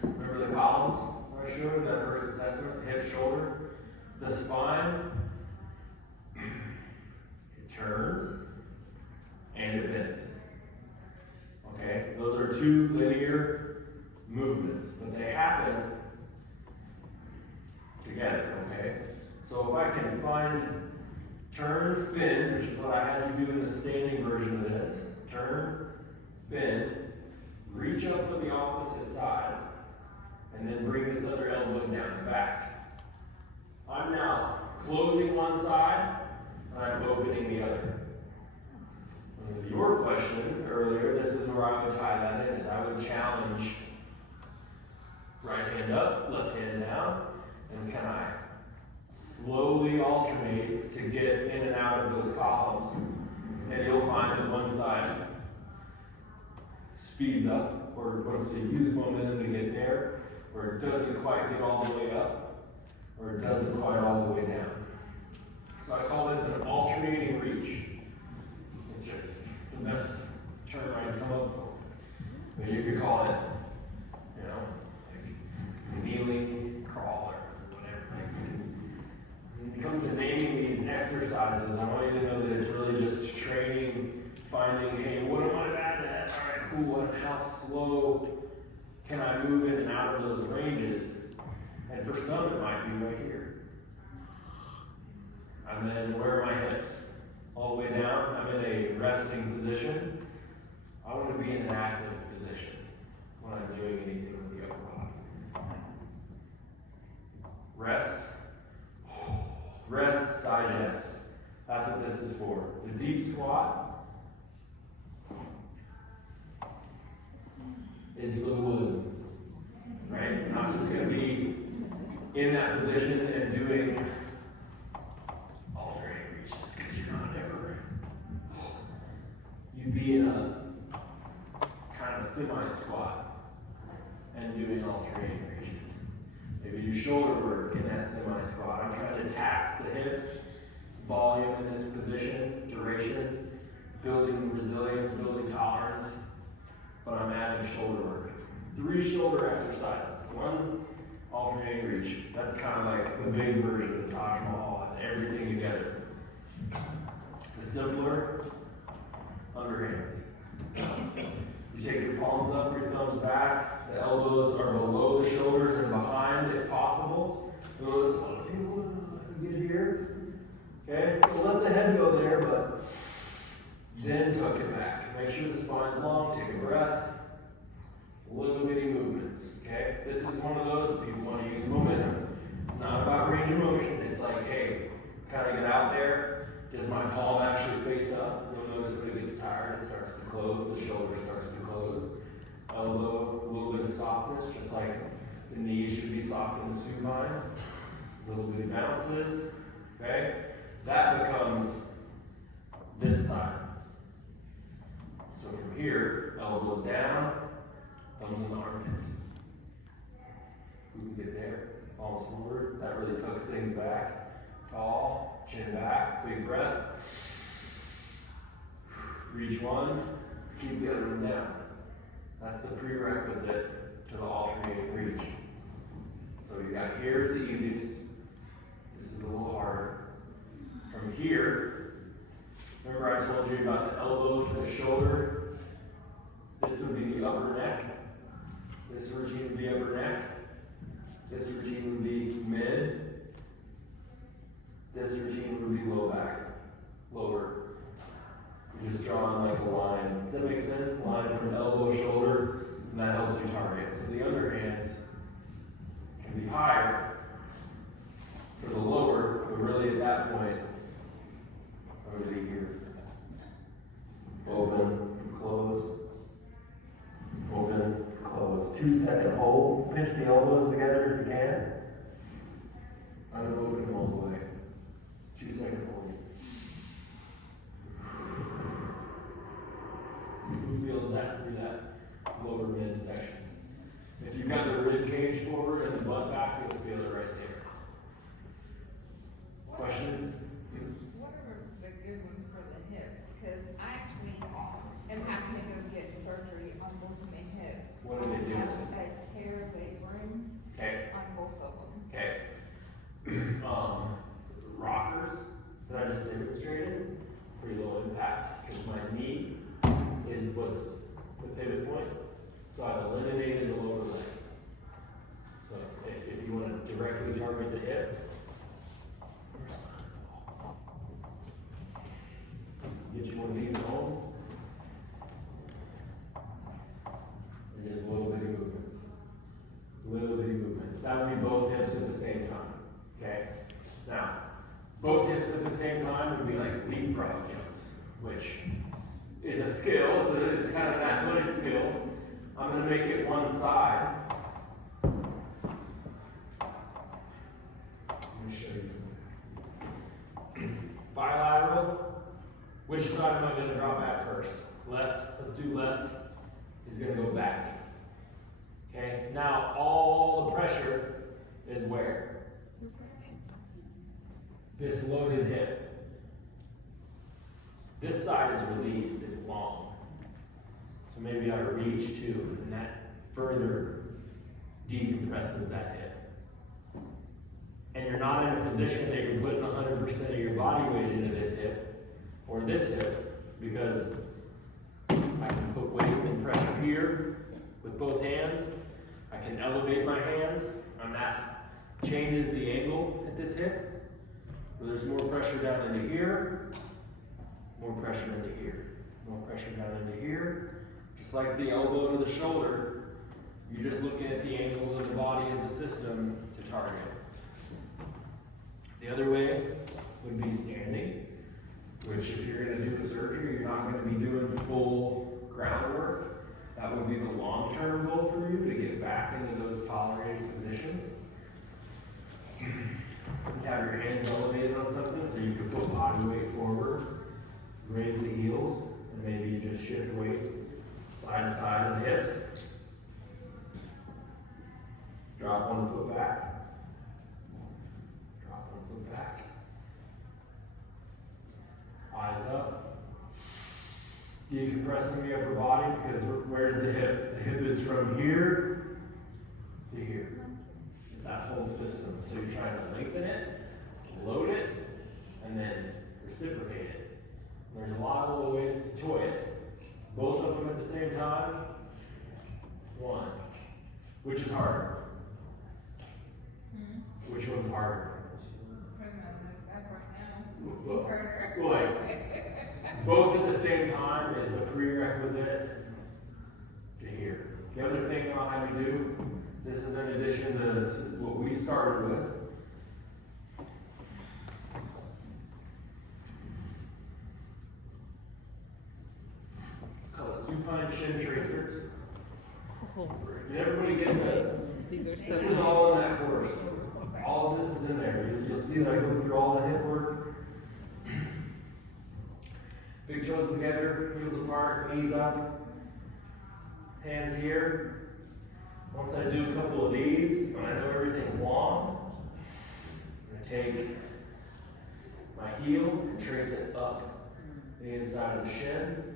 remember the columns I showed you, that first assessment, hip, shoulder, the spine, it turns and it bends. Okay? Those are two linear movements, but they happen together, okay? So if I can find turn, bend, which is what I had you do in the standing version of this, turn, bend, reach up to the opposite side, and then bring this other elbow down the back. I'm now closing one side, and I'm opening the other. And your question earlier, this is where I would tie that in, is I would challenge right hand up, left hand down, and can I slowly alternate to get in and out of those columns? And you'll find that one side speeds up, or wants to use momentum to get there, or it doesn't quite get all the way up, or it doesn't quite all the way down. So I call this an alternating reach. It's just the best term I can come up with. But you could call it, you know, kneeling crawl or whatever. When it comes to naming these exercises, I want you to know that it's really just training, finding, hey, what am I bad at? All right, cool. How slow can I move in and out of those ranges? And for some, it might be right here. And then where are my hips? All the way down. I'm in a resting position. I want to be in an active position when I'm doing anything with the upper body. Rest. Rest, digest. That's what this is for. The deep squat is for the woods. Right? You're not just going to be in that position and doing alternating reaches, because you're not ever. You'd be in a kind of semi-squat and doing alternating reaches. Maybe do shoulder work in that semi-squat. I'm trying to tax the hips, volume in this position, duration, building resilience, building tolerance, but I'm adding shoulder work. 3 shoulder exercises. 1 alternating reach. That's kind of like the big version of Taj Mahal. It's everything together. The simpler, underhands. You take your palms up, your thumbs back. The elbows are below the shoulders and behind if possible. Notice a lot of people get here. Okay, so let the head go there, but then tuck it back. Make sure the spine's long. Take a breath. Little bitty movements. Okay, this is one of those that people want to use momentum. It's not about range of motion. It's it's like, hey, kind of get out there. Does my palm actually face up? You'll notice when it gets tired, it starts to close, the shoulder starts to close. Elbow, a little bit of softness, just like the knees should be soft in the supine. A little bit of bounces, okay? That becomes this side. So from here, elbows down, thumbs in the armpits. We can get there, palms forward. That really tucks things back. Tall, chin back, big breath. Reach one, keep the other one down. That's the prerequisite to the alternating reach. So you got here is the easiest. This is a little harder. From here, remember I told you about the elbow to the shoulder? This would be the upper neck. This routine would be upper neck. This routine would be mid. This routine would be low back, lower. You're just drawing like a line. Does that make sense? Line from elbow, shoulder, and that helps you target. So the underhands can be higher for the lower, but really at that point, I'm going to be here. Open, close, open, close. 2-second hold. Pinch the elbows together if you can. I'm going to open them all the way. 2-second hold. Who feels that through that lower midsection? If you've got the rib cage forward and the butt back, you'll feel it right there. Questions? What are the good ones for the hips? Cause I actually am having to go get surgery on both of my hips. What are they doing? I have a tear labrum Okay, on both of them. okay. Rockers that I just demonstrated, pretty low impact, because my knee is what's the pivot point. So I've eliminated the lower leg. So if you want to directly target the hip, get you one of these at home. And just little bitty movements. Little bitty movements. That would be both hips at the same time. Okay? Now, both hips at the same time would be like leapfrog jumps, which is a skill. It's kind of an athletic skill. I'm going to make it one side. Let me show you from there. Bilateral. Which side am I going to drop at first? Left. Let's do left. Is going to go back. Okay? Now, all the pressure is where? This loaded hip. This side is released, it's long. So maybe I reach too, and that further decompresses that hip. And you're not in a position that you're putting 100% of your body weight into this hip, or this hip, because I can put weight and pressure here with both hands. I can elevate my hands, and that changes the angle at this hip. Where there's more pressure down into here, more pressure into here, more pressure down into here. Just like the elbow to the shoulder, you're just looking at the angles of the body as a system to target. The other way would be standing, which if you're going to do a surgery, you're not going to be doing full groundwork. That would be the long-term goal for you, to get back into those tolerated positions. You have your hands elevated on something so you can put body weight forward, raise the heels, and maybe you just shift weight side to side of the hips. Drop one foot back. Drop one foot back. Eyes up. Decompressing the upper body, because where's the hip? The hip is from here to here. It's that whole system. So you're trying to lengthen it, load it, and then reciprocate it. There's a lot of little ways to toy it. Both of them at the same time. One. Which is harder? Which one's harder? Well, like, both at the same time is the prerequisite to here. The other thing I'll have you do, this is in addition to what we started with. shin tracer. Oh, Did everybody get nice. that? These are so This is all in nice. that course. All of this is in there. You'll see that I go through all the hip work. Big toes together, heels apart, knees up, hands here. Once I do a couple of these, when I know everything's long, I'm gonna take my heel and trace it up the inside of the shin.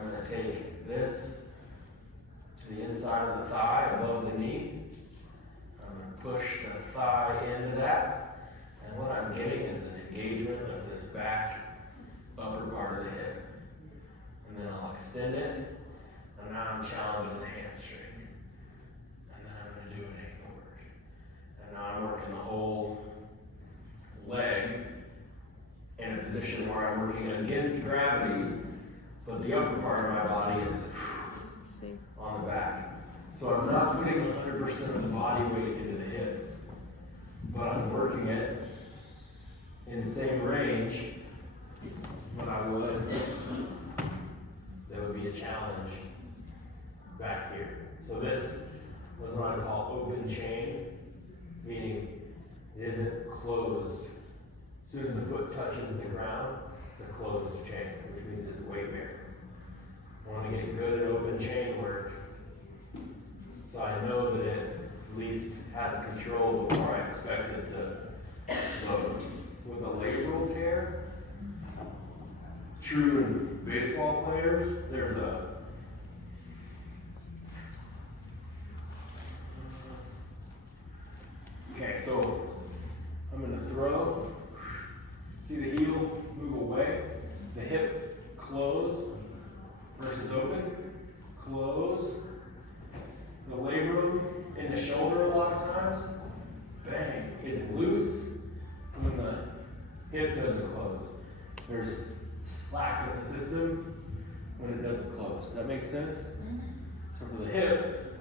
I'm gonna take this to the inside of the thigh, above the knee. I'm gonna push the thigh into that. And what I'm getting is an engagement of this back upper part of the hip. And then I'll extend it. And now I'm challenging the hamstring. And then I'm gonna do an ankle work. And now I'm working the whole leg in a position where I'm working against gravity, but the upper part of my body is See? on the back. So I'm not putting 100% of the body weight into the hip, but I'm working it in the same range when I would. That would be a challenge back here. So this was what I call open chain, meaning it isn't closed. As soon as the foot touches the ground, it's a closed chain, which means it's weight bearing. I want to get good at open chain work, so I know that it at least has control before I expect it to load. With a labral tear, true baseball players, there's a okay, so I'm gonna throw. See the heel move away, the hip close versus open, close. The labrum in the shoulder a lot of times, bang, is loose when the hip doesn't close. There's slack in the system when it doesn't close. That makes sense? So for the hip,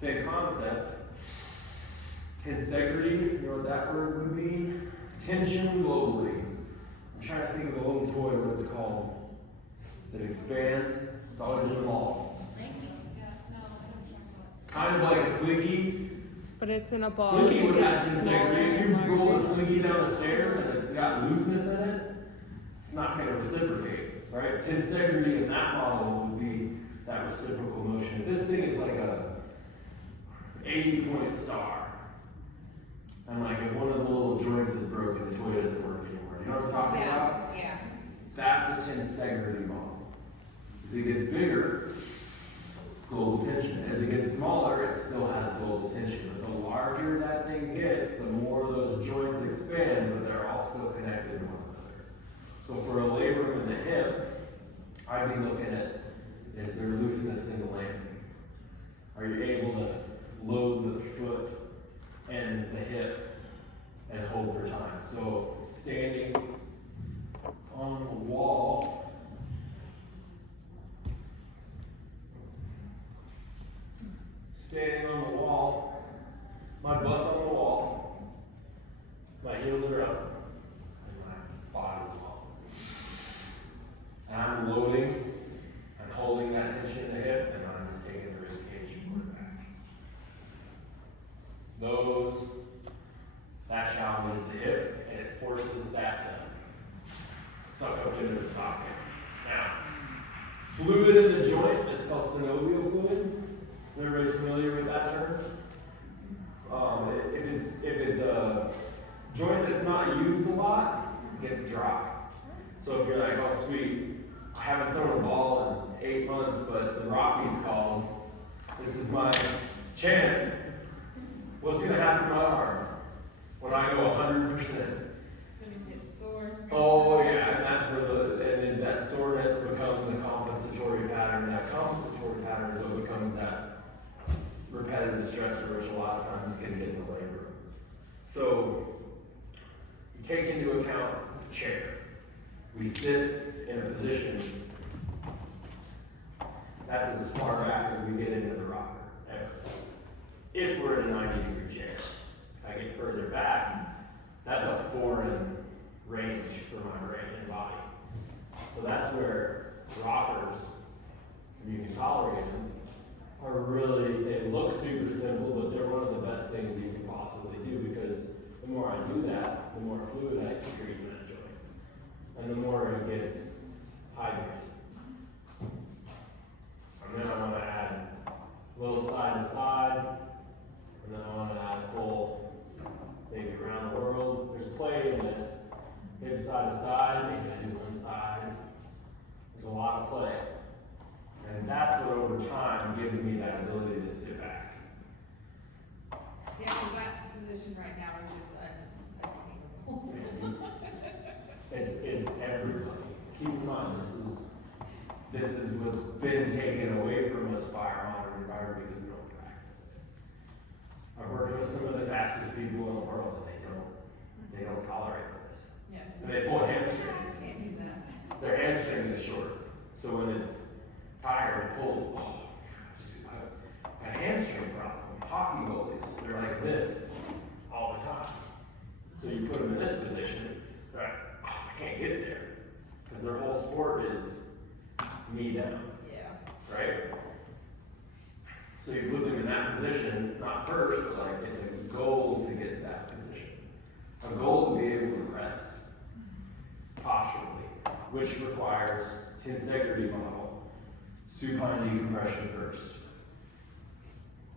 same concept. Tensegrity, you know what that word would mean? Tension globally. I'm trying to think of a little toy, what it's called. That expands, it's always in the mall. Kind of like a slinky. But it's in a ball. Slinky and would it have gets tensegrity. smaller If and you roll a larger. slinky down the stairs and it's got looseness in it, it's not going to reciprocate, right? Tensegrity in that model would be that reciprocal motion. This thing is like a 80-point star. And like if one of the little joints is broken, the toy doesn't work anymore. You know what I'm talking about? Yeah. That's a tensegrity model. As it gets bigger, global tension. As it gets smaller, it still has global tension. But the larger that thing gets, the more those joints expand, but they're all still connected to one another. So for a labrum in the hip, I'd be looking at, is there looseness in the landing? Are you able to load the foot and the hip and hold for time? So standing on the wall, standing on the wall, my butt's on the wall, my heels are up, and my body's long. And I'm loading and holding that tension in the hip, and I'm just taking the rib cage and put it back. That challenges the hip, and it forces that to suck up into the socket. Now, fluid in the joint is called synovial fluid. Everybody familiar with that term? If it's a joint that's not used a lot, it gets dry. So if you're like, oh sweet, I haven't thrown a ball in 8 months, but the Rockies called, this is my chance. What's gonna happen to my arm when I go 100%? When you get sore. Oh yeah, and that's where and then that soreness becomes a compensatory pattern. That compensatory pattern is what becomes that repetitive stressor, which a lot of times can get in the labor. So you take into account the chair. We sit in a position that's as far back as we get into the rocker ever. If we're in a 90-degree chair. If I get further back, that's a foreign range for my brain and body. So that's where rockers and you can tolerate them, are really, they look super simple, but they're one of the best things you can possibly do, because the more I do that, the more fluid I secrete in that joint. And the more it gets hydrated. And then I want to add a little side to side, and then I want to add full, maybe around the world. There's play in this. Maybe side to side, maybe I do one side. There's a lot of play. And that's what over time gives me that ability to sit back. Yeah, cause that position right now is just unattainable. It's everybody. Keep in mind, this is what's been taken away from us by our modern environment because we don't practice it. I've worked with some of the fastest people in the world, and they don't tolerate this. Yeah. And they pull hamstrings. Can't do that. Their hamstring is short, so when it's tired, it pulls. Oh, just a hamstring problem. Hockey goalies, they're like this all the time. So you put them in this position, they're like, oh, I can't get there, because their whole sport is knee down, Yeah. right? So you put them in that position, not first, but like it's a goal to get to that position. A goal to be able to rest posturally, which requires tensegrity model, supine decompression first.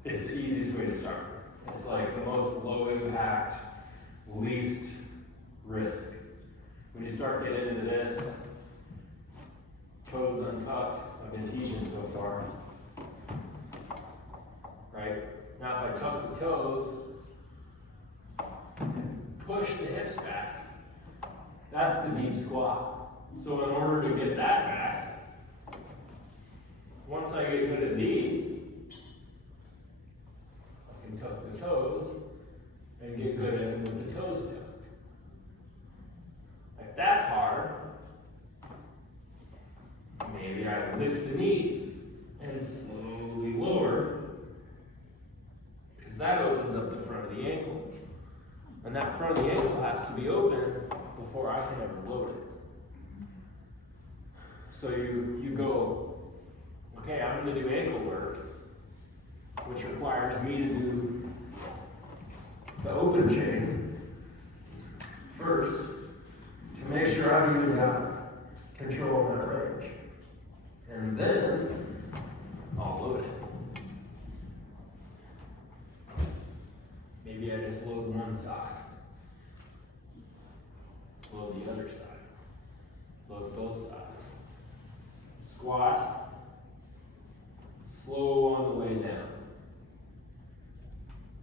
It's the easiest way to start. It's like the most low impact, least risk. When you start getting into this, toes untucked, I've been teaching so far. Right? Now if I tuck the toes, push the hips back, that's the deep squat. So in order to get that back, once I get good at these, I can tuck the toes and get good at them with the toes tucked. If that's hard, maybe I lift the knees and slowly lower, because that opens up the front of the ankle. And that front of the ankle has to be open before I can ever load it. So you go, okay, I'm going to do ankle work, which requires me to do the open chain first to make sure I've even got control of that range. And then I'll load it. Maybe I just load one side, load the other side, load both sides. Squat, slow on the way down.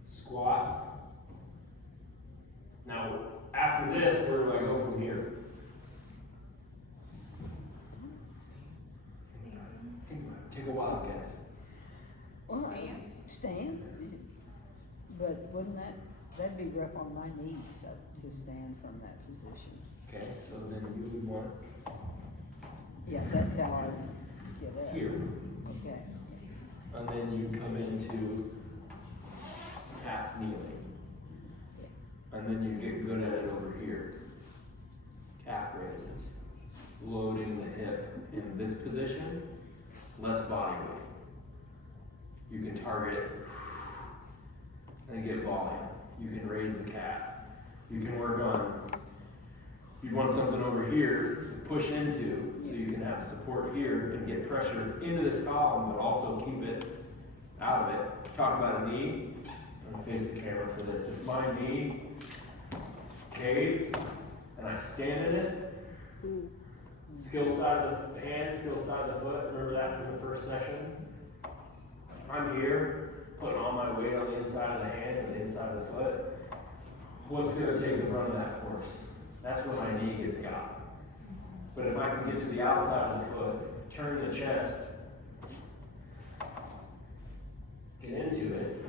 Squat. Now, after this, where do I go from here? Take a wild guess. Well, stand, but wouldn't that'd be rough on my knees, to stand from that position. Okay, so then you would want Yeah, that's how I get up. here, Okay. and then you come into half kneeling. And then you get good at it over here. Calf raises. Loading the hip in this position, less body weight. You can target it and get volume. You can raise the calf. You can work on, you want something over here to push into so you can have support here and get pressure into this column, but also keep it out of it. Talk about a knee. I'm gonna face the camera for this. If my knee caves and I stand in it, skill side of the hand, skill side of the foot, remember that from the first session? I'm here, putting all my weight on the inside of the hand and the inside of the foot. What's gonna take the brunt of that force? That's where my knee gets got. But if I can get to the outside of the foot, turn the chest, get into it,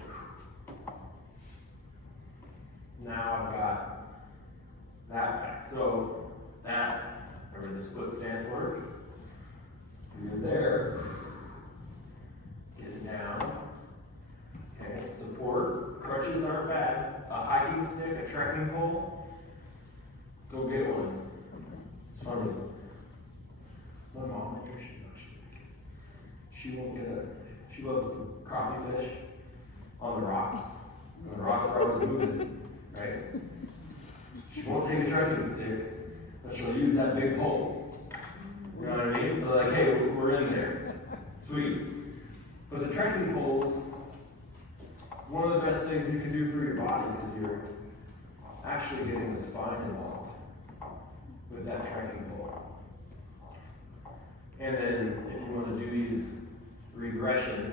now I've got that back. So that, remember the split stance work? You're there, get it down. Okay, support, crutches aren't bad. A hiking stick, a trekking pole, go get one. It's funny. My mom here, She loves the crappie fish on the rocks. And the rocks are always moving, right? She won't take a trekking stick, but she'll use that big pole. You know what I mean? So like, hey, we're in there. Sweet. But the trekking poles, one of the best things you can do for your body is you're actually getting the spine involved with that trekking pole. And then if you want to do these regression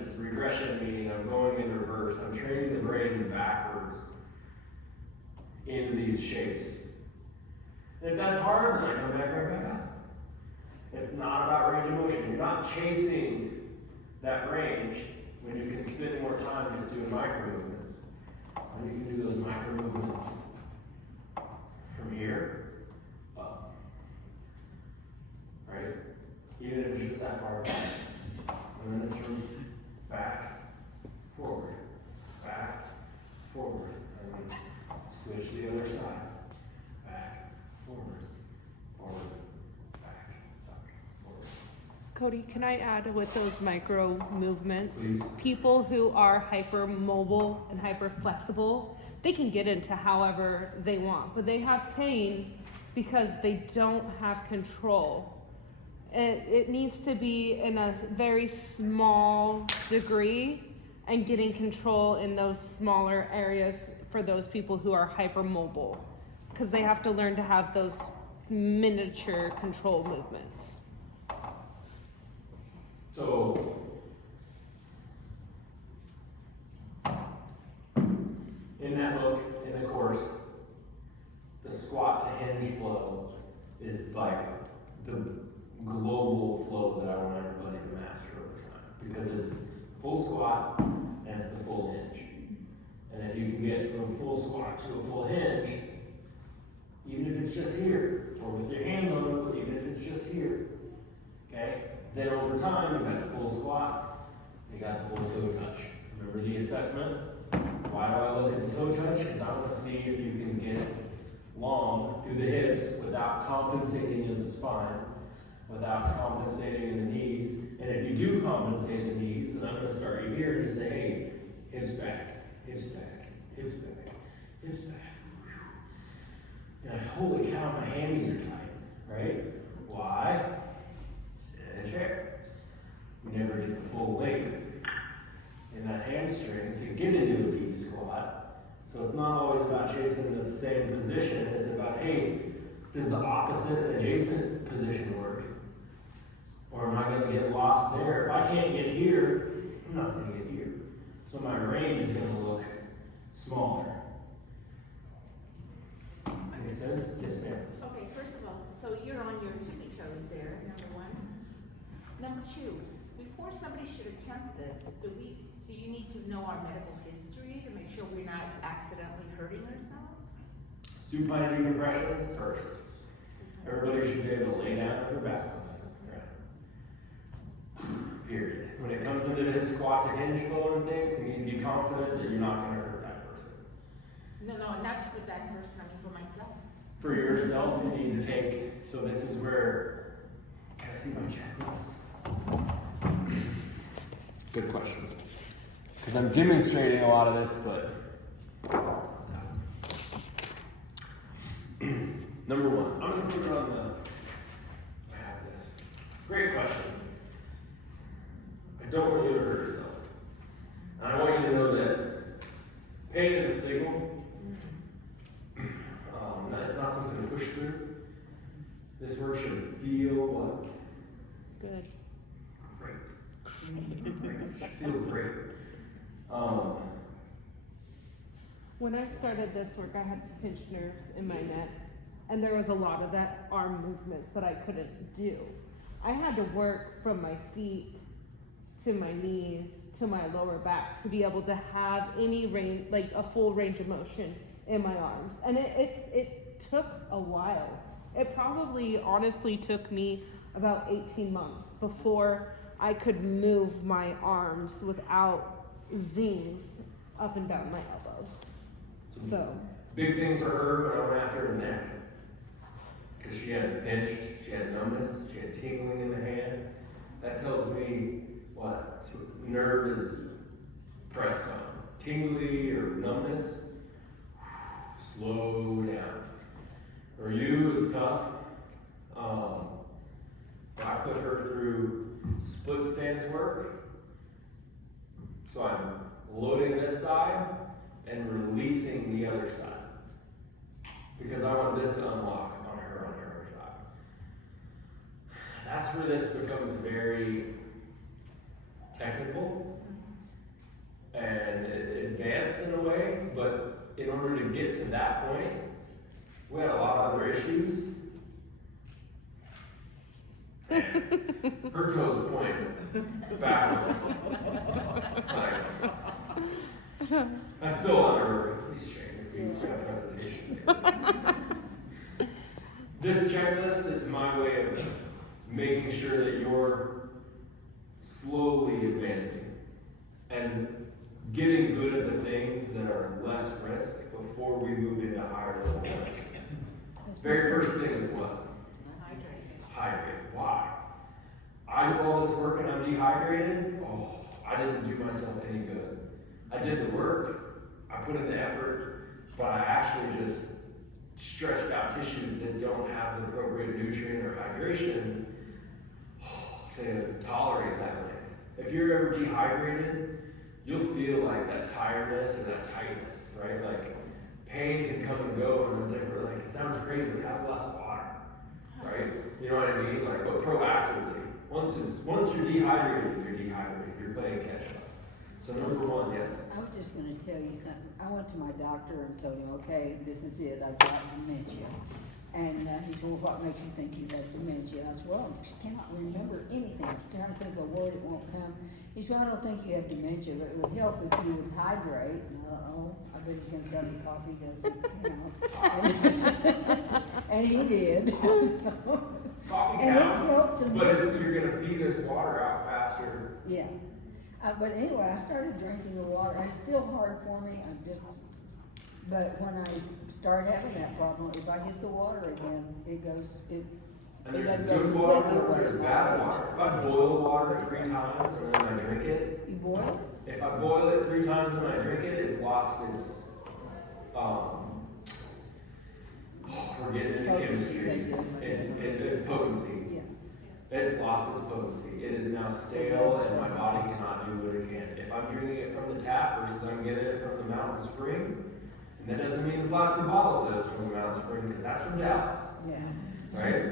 meaning I'm going in reverse, I'm training the brain backwards into these shapes. And if that's hard, then I come back right back up. It's not about range of motion. You're not chasing that range when you can spend more time just doing micro movements. And you can do those micro movements from here up. Right? Even if it's just that far back. And then it's from back, forward, and then switch to the other side. Back, forward, back, forward. Cody, can I add with those micro movements? Please. People who are hypermobile and hyper flexible, they can get into however they want, but they have pain because they don't have control. It needs to be in a very small degree and getting control in those smaller areas for those people who are hypermobile, because they have to learn to have those miniature control movements. So, in that book, in the course, the squat to hinge flow is like the global flow that I want everybody to master over time, because it's full squat and it's the full hinge. And if you can get from full squat to a full hinge, even if it's just here, or with your hands on it, even if it's just here, okay? Then over time, you got the full squat, you got the full toe touch. Remember the assessment? Why do I look at the toe touch? Because I want to see if you can get long through the hips without compensating in the spine, without compensating in the knees. And if you do compensate the knees, then I'm going to start you here and just say, hey, hips back, hips back, hips back, hips back. And holy cow, my hammies are tight, right? Why? Sit in a chair. We never get the full length in that hamstring to get into a deep squat. So it's not always about chasing the same position. It's about, hey, does the opposite and adjacent position work? Or am I going to get lost there? If I can't get here, I'm not going to get here. So my range is going to look smaller. Make sense? Yes, ma'am. Okay, first of all, so you're on your tippy toes there, number one. Number two, before somebody should attempt this, do you need to know our medical history to make sure we're not accidentally hurting ourselves? Supine decompression first. Everybody should be able to lay down with their back on the ground. Period. When it comes into this squat to hinge flow and things, you need to be confident that you're not going to hurt that person. No, not for that person, I mean for myself. For yourself, you need to take, so this is where, can I see my checklist? Good question. Because I'm demonstrating a lot of this, but number one, I'm going to put it on the, I have this. Great question. I don't want you to hurt yourself. And I want you to know that pain is a signal. It's not something to push through. This work should feel what? Good. Great. Feel great. When I started this work, I had pinched nerves in my neck, and there was a lot of that arm movements that I couldn't do. I had to work from my feet to my knees to my lower back to be able to have any range, like a full range of motion in my arms. And it took a while. It probably honestly took me about 18 months before I could move my arms without zings up and down my elbows. So Big thing for her when I went after her neck. Because she had pinched, she had numbness, she had tingling in the hand. That tells me, well, what nerve is pressed on. Tingly or numbness, slow down. Review is tough. I put her through split stance work. So I'm loading this side and releasing the other side. Because I want this to unlock on her side. That's where this becomes very technical and advanced in a way, but in order to get to that point, we had a lot of other issues. And her toes point backwards. Like, I still want her, please train if we have a presentation. This checklist is my way of making sure that you're slowly advancing and getting good at the things that are less risk before we move into higher level work. Very first thing is what? Hydrate. Why? I do all this work and I'm dehydrated. Oh, I didn't do myself any good. I did the work, I put in the effort, but I actually just stretched out tissues that don't have the appropriate nutrient or hydration to tolerate that length. If you're ever dehydrated, you'll feel like that tiredness or that tightness, right? Like pain can come and go in a different, like it sounds great, but have less water, right? You know what I mean? Like, but proactively. Once you're dehydrated, you're playing catch up. So number one, yes. I was just gonna tell you something. I went to my doctor and told him, okay, this is it, I've got dementia. And he said, well, what makes you think you have dementia? I said, well, I just cannot remember anything. I was trying to think of a word, it won't come. He said, well, I don't think you have dementia, but it would help if you would hydrate. And I bet he's gonna tell me coffee doesn't count. And he did. Coffee And it counts, helped him. but you're gonna pee this water out faster. Yeah. But anyway, I started drinking the water. It's still hard for me. But when I start having that problem, if I hit the water again, it goes, And it there's doesn't go good water, completely away. there's bad water. If I boil water 3 times and then I drink it, You boil if I boil it 3 times and I drink it, it's lost its, we're getting into Potency, chemistry. It's potency. Yeah. It's lost its potency. It is now stale and my body cannot do what it can. If I'm drinking it from the tap versus I'm getting it from the mountain spring, and that doesn't mean the plastic bottle says from the mountain spring, because that's from Dallas. Yeah. Right?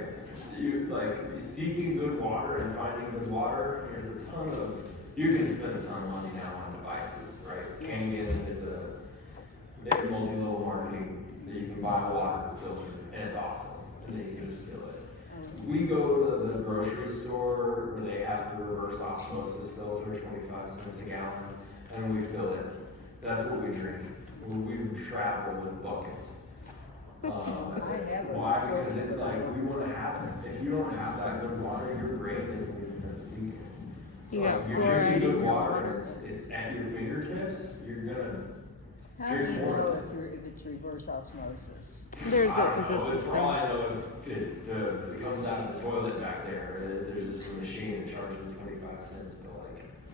You seeking good water and finding good water, you can spend a ton of money now on devices, right? Kangen is they have multi-level marketing that you can buy a water filter, and it's awesome, and then you can just fill it. We go to the grocery store where they have the reverse osmosis filter, 25 cents a gallon, and we fill it. That's what we drink. We travel with buckets. Why? Because it's like, we want to have it. If you don't have that good water, your brain isn't even going to see it. So You got if you're fluoride drinking in good your water water. and it's at your fingertips, you're gonna How do you drink more. know if it's reverse osmosis? There's I a don't know, system. for all I know, if it comes out of the toilet back there, there's this machine that charges 25 cents, but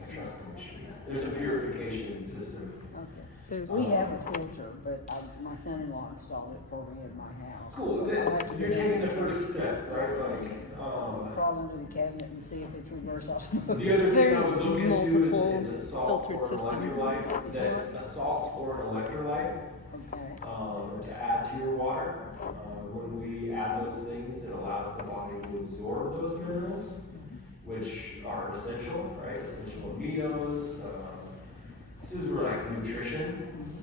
I trust the machine. There's a purification system. Okay. There's We have a filter, but my son-in-law installed it for me at my house. Cool, So I'll have to you're get taking in the first step, right? crawl into the cabinet and see if it's reverse The osmosis. other thing I would There's look multiple into is a salt filtered or an system. electrolyte, a salt or an electrolyte, Okay. to add to your water. When we add those things, it allows the body to absorb those minerals, which are essential, right? Essential aminos. This is where nutrition,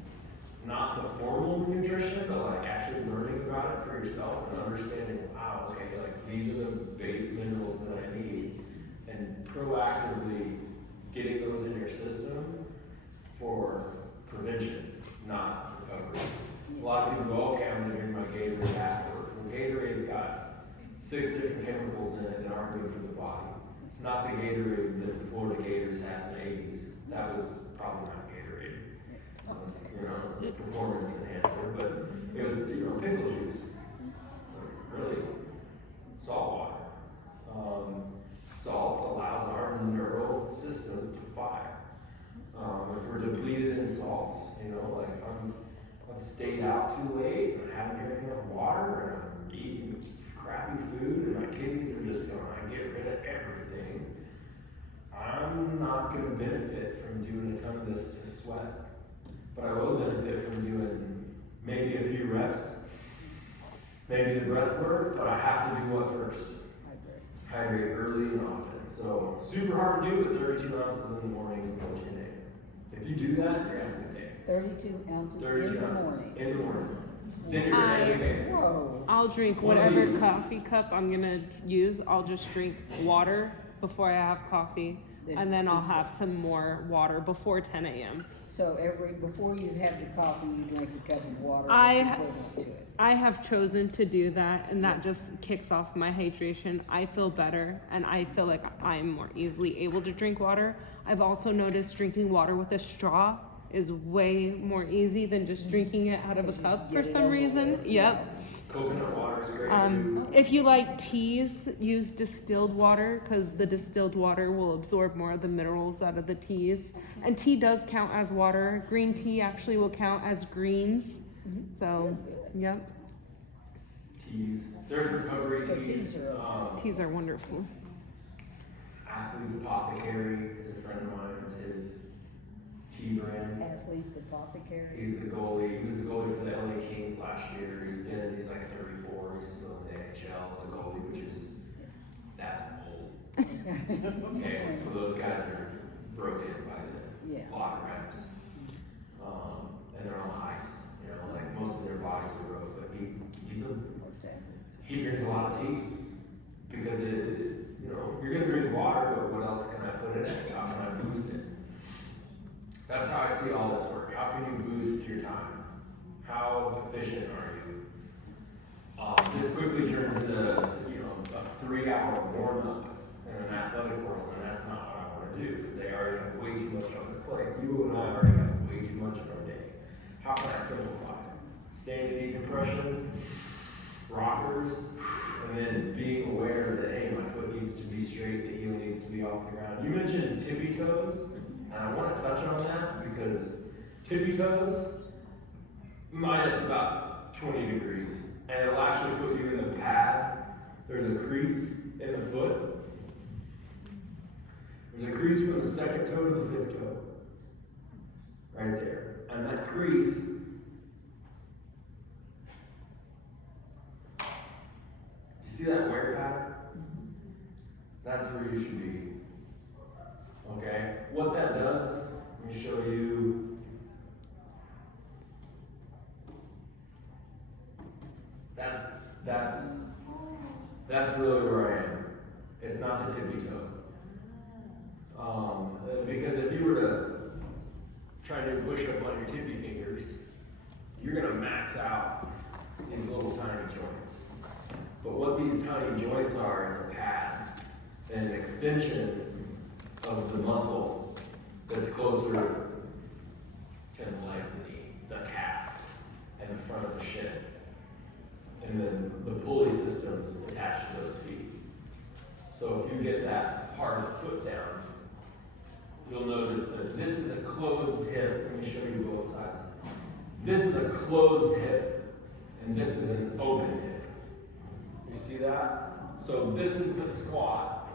not the formal nutrition, but actually learning about it for yourself and understanding, wow, okay, these are the base minerals that I need, and proactively getting those in your system for prevention, not recovery. A lot of people go, okay, I'm gonna drink my Gatorade afterwards. Well, Gatorade's got 6 different chemicals in it that aren't good for the body. It's not the Gatorade that the Florida Gators had in the 80s. That was probably not Gatorade. It was, performance enhancer, but it was, pickle juice. Really, salt water. Salt allows our neural system not gonna benefit from doing a ton of this to sweat, but I will benefit from doing maybe a few reps, maybe the breath work, but I have to do what first? Hydrate early and often. So super hard to do with 32 ounces in the morning before 10 a.m. If you do that, you're having a good day. 32 ounces 32 in the ounces morning. in the morning. Then you're having a good day. Whoa. I'll drink One of whatever these. coffee cup I'm gonna use. I'll just drink water before I have coffee, and then I'll have some more water before 10 a.m. So before you have the coffee, you drink a cup of water. I- That's equivalent to it. I have chosen to do that, and that just kicks off my hydration. I feel better, and I feel like I'm more easily able to drink water. I've also noticed drinking water with a straw is way more easy than just drinking it out of a Just cup get for it some over reason. with. Yep. Coconut water is great too. If you like teas, use distilled water because the distilled water will absorb more of the minerals out of the teas. And tea does count as water. Green tea actually will count as greens. So, yep, Teas. There's recovery So teas. teas are teas are wonderful. Athlete's Apothecary is a friend of mine. It's his tea brand. Athlete's Apothecary. He's the goalie. He was the goalie for the LA Kings last year. He's like 34. He's still in the NHL as a goalie, which is, that's old. Okay, so those guys are broken by the Yeah. lot of reps. And they're on ice. You know, like most of their bodies are broke, but he drinks a lot of tea because you're gonna drink water, but what else can I put in it? How can I boost it? That's how I see all this work. How can you boost your time? How efficient are you? This quickly turns into a 3-hour warm up in an athletic world, and that's not what I want to do because they already have way too much on their plate. You and I already have way too much in our day. How can I simplify? Standing decompression, rockers, and then being aware that, hey, my foot needs to be straight, the heel needs to be off the ground. You mentioned tippy toes, and I want to touch on that because tippy toes, minus about 20 degrees, and it'll actually put you in the pad. There's a crease in the foot. There's a crease from the second toe to the fifth toe. Right there. And that crease, you see that wear pattern? That's where you should be. Okay? What that does, let me show you. That's really where I am. It's not the tippy toe. Because if you were to try to push up on your tippy fingers, you're gonna max out these little tiny joints. But what these tiny joints are is a pad, an extension of the muscle that's closer to the leg, the calf, and the front of the shin. And then the pulley systems attached to those feet. So if you get that part of the foot down, you'll notice that this is a closed hip. Let me show you both sides. This is a closed hip, and this is an open hip. You see that? So this is the squat.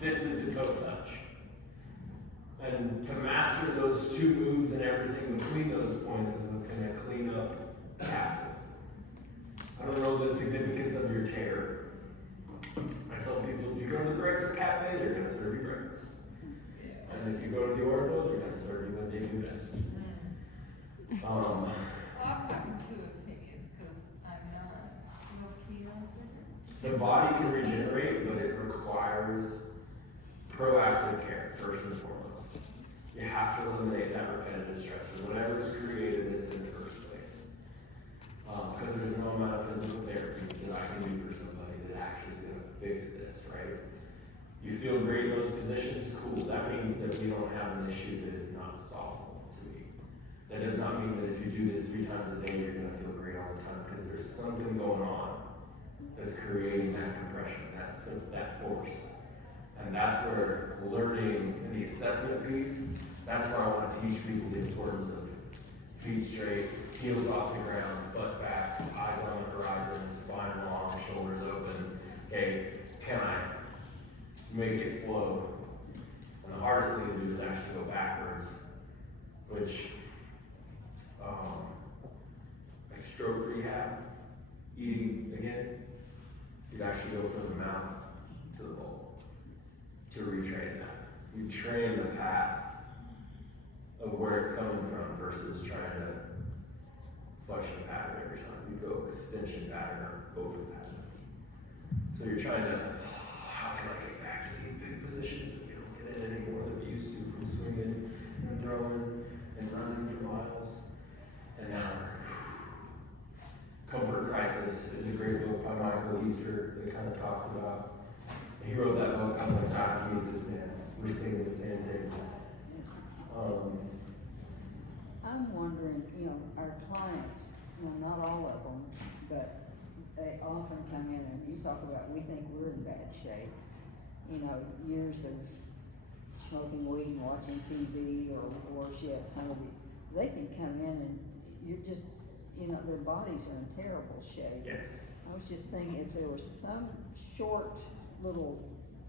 This is the toe touch. And to master those two moves and everything between those points is what's going to clean up calf. I don't know the significance of your tear. I tell people, if you go to the breakfast cafe, they're going to serve you breakfast. And if you go to the ortho, they're going to serve you what they do best. Well, I've gotten two opinions, because I'm not real keen on surgery. The body can regenerate, but it requires proactive care, first and foremost. You have to eliminate that repetitive stressor, whatever is created this in the first place. Because there's no amount of physical therapy that I can do for somebody that actually is going to fix this, right? You feel great in those positions, cool. That means that we don't have an issue that is not solvable to me. That does not mean that if you do this 3 times a day, you're going to feel great all the time, because there's something going on that's creating that compression, that force. And that's where learning and the assessment piece, that's where I want to teach people the importance of feet straight, heels off the ground, butt back, eyes on the horizon, spine long, shoulders open. Okay, can I make it flow? hardest thing to do is actually go backwards, which, like stroke rehab, eating again, you'd actually go from the mouth to the bowl to retrain that. You train the path of where it's coming from versus trying to flexion pattern or something. You go extension pattern or open pattern. So you're trying to, how can I get back to these big positions that we don't get in anymore that we used to from swinging and throwing and running for miles. And now, Comfort Crisis is a great book by Michael Easter that kind of talks about, he wrote that book, I was like, God, I need this man. We're singing the same thing. Yes. I'm wondering, our clients, not all of them, but they often come in and you talk about, we think we're in bad shape. Years of smoking weed and watching TV or worse yet, they can come in and you're just, their bodies are in terrible shape. Yes. I was just thinking if there was some short little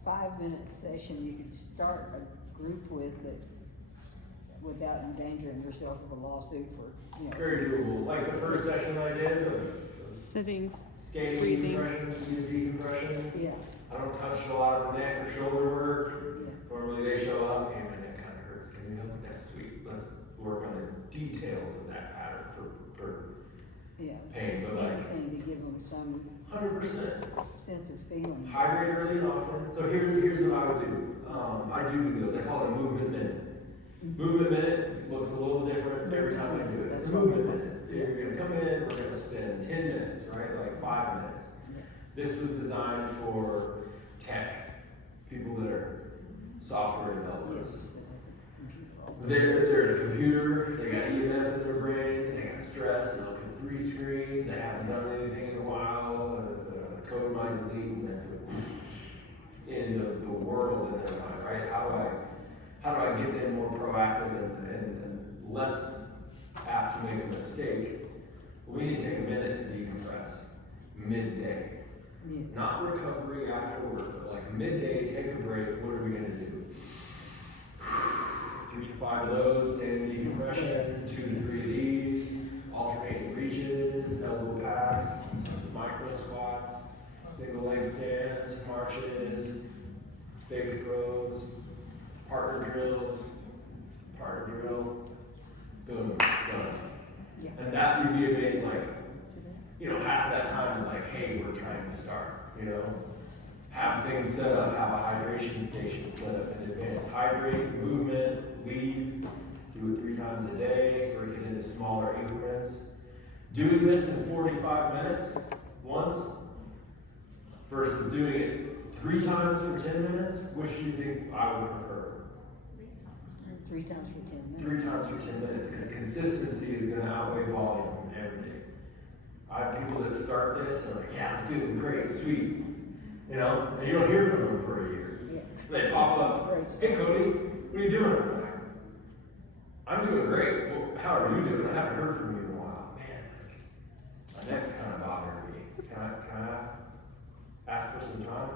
5-minute session you could start a group with that without endangering yourself with a lawsuit for, Very doable. Like the first session I did, Sitting, skating, breathing. decompression, decompression. Yeah, I don't touch a lot of the neck or shoulder work. yeah, Normally they show up, hey, my neck kind of hurts. Can you help with that? Sweet. Let's work on the details of that pattern for yeah. Pain, Just but like- anything to give them some 100%. sense of feeling. Hydrate early and often. So here's what I would do. I do those. I call it a movement minute. Movement minute looks a little different every time I do it. It's a movement minute. You're gonna come in, we're gonna spend 10 minutes, right? Like 5 minutes. Yeah. This was designed for tech, people that are software developers. Yes. They're at a computer, they got EMF in their brain, they got stress, they're looking at 3 screens, they haven't done anything in a while, the code might delete, and then end of the world in their mind, right? How do I get them more proactive and less apt to make a mistake? We need to take a minute to decompress, midday. Yeah. Not recovery after work, but like midday, take a break, what are we gonna do? 3 to 5 of those, standing decompression, 2 to 3 of these, alternating reaches, elbow pass, micro squats, single leg stands, marches, fake throws, partner drills, partner drill, boom, done. Yeah. And that would be amazing, like, half that time is like, hey, we're trying to start, have things set up, have a hydration station set up in advance. Hydrate, movement, lead, do it 3 times a day, break it into smaller increments. Doing this in 45 minutes once versus doing it 3 times for 10 minutes, which do you think I would prefer? 3 times for 10 minutes. 3 times for 10 minutes, because consistency is going to outweigh volume every day. I have people that start this and are like, yeah, I'm feeling great, sweet. And you don't hear from them for a year. Yeah. They pop up, Great. hey Cody, what are you doing? I'm doing great. Well, how are you doing? I haven't heard from you in a while. Man, my neck's kind of bothering me. Can I ask for some time?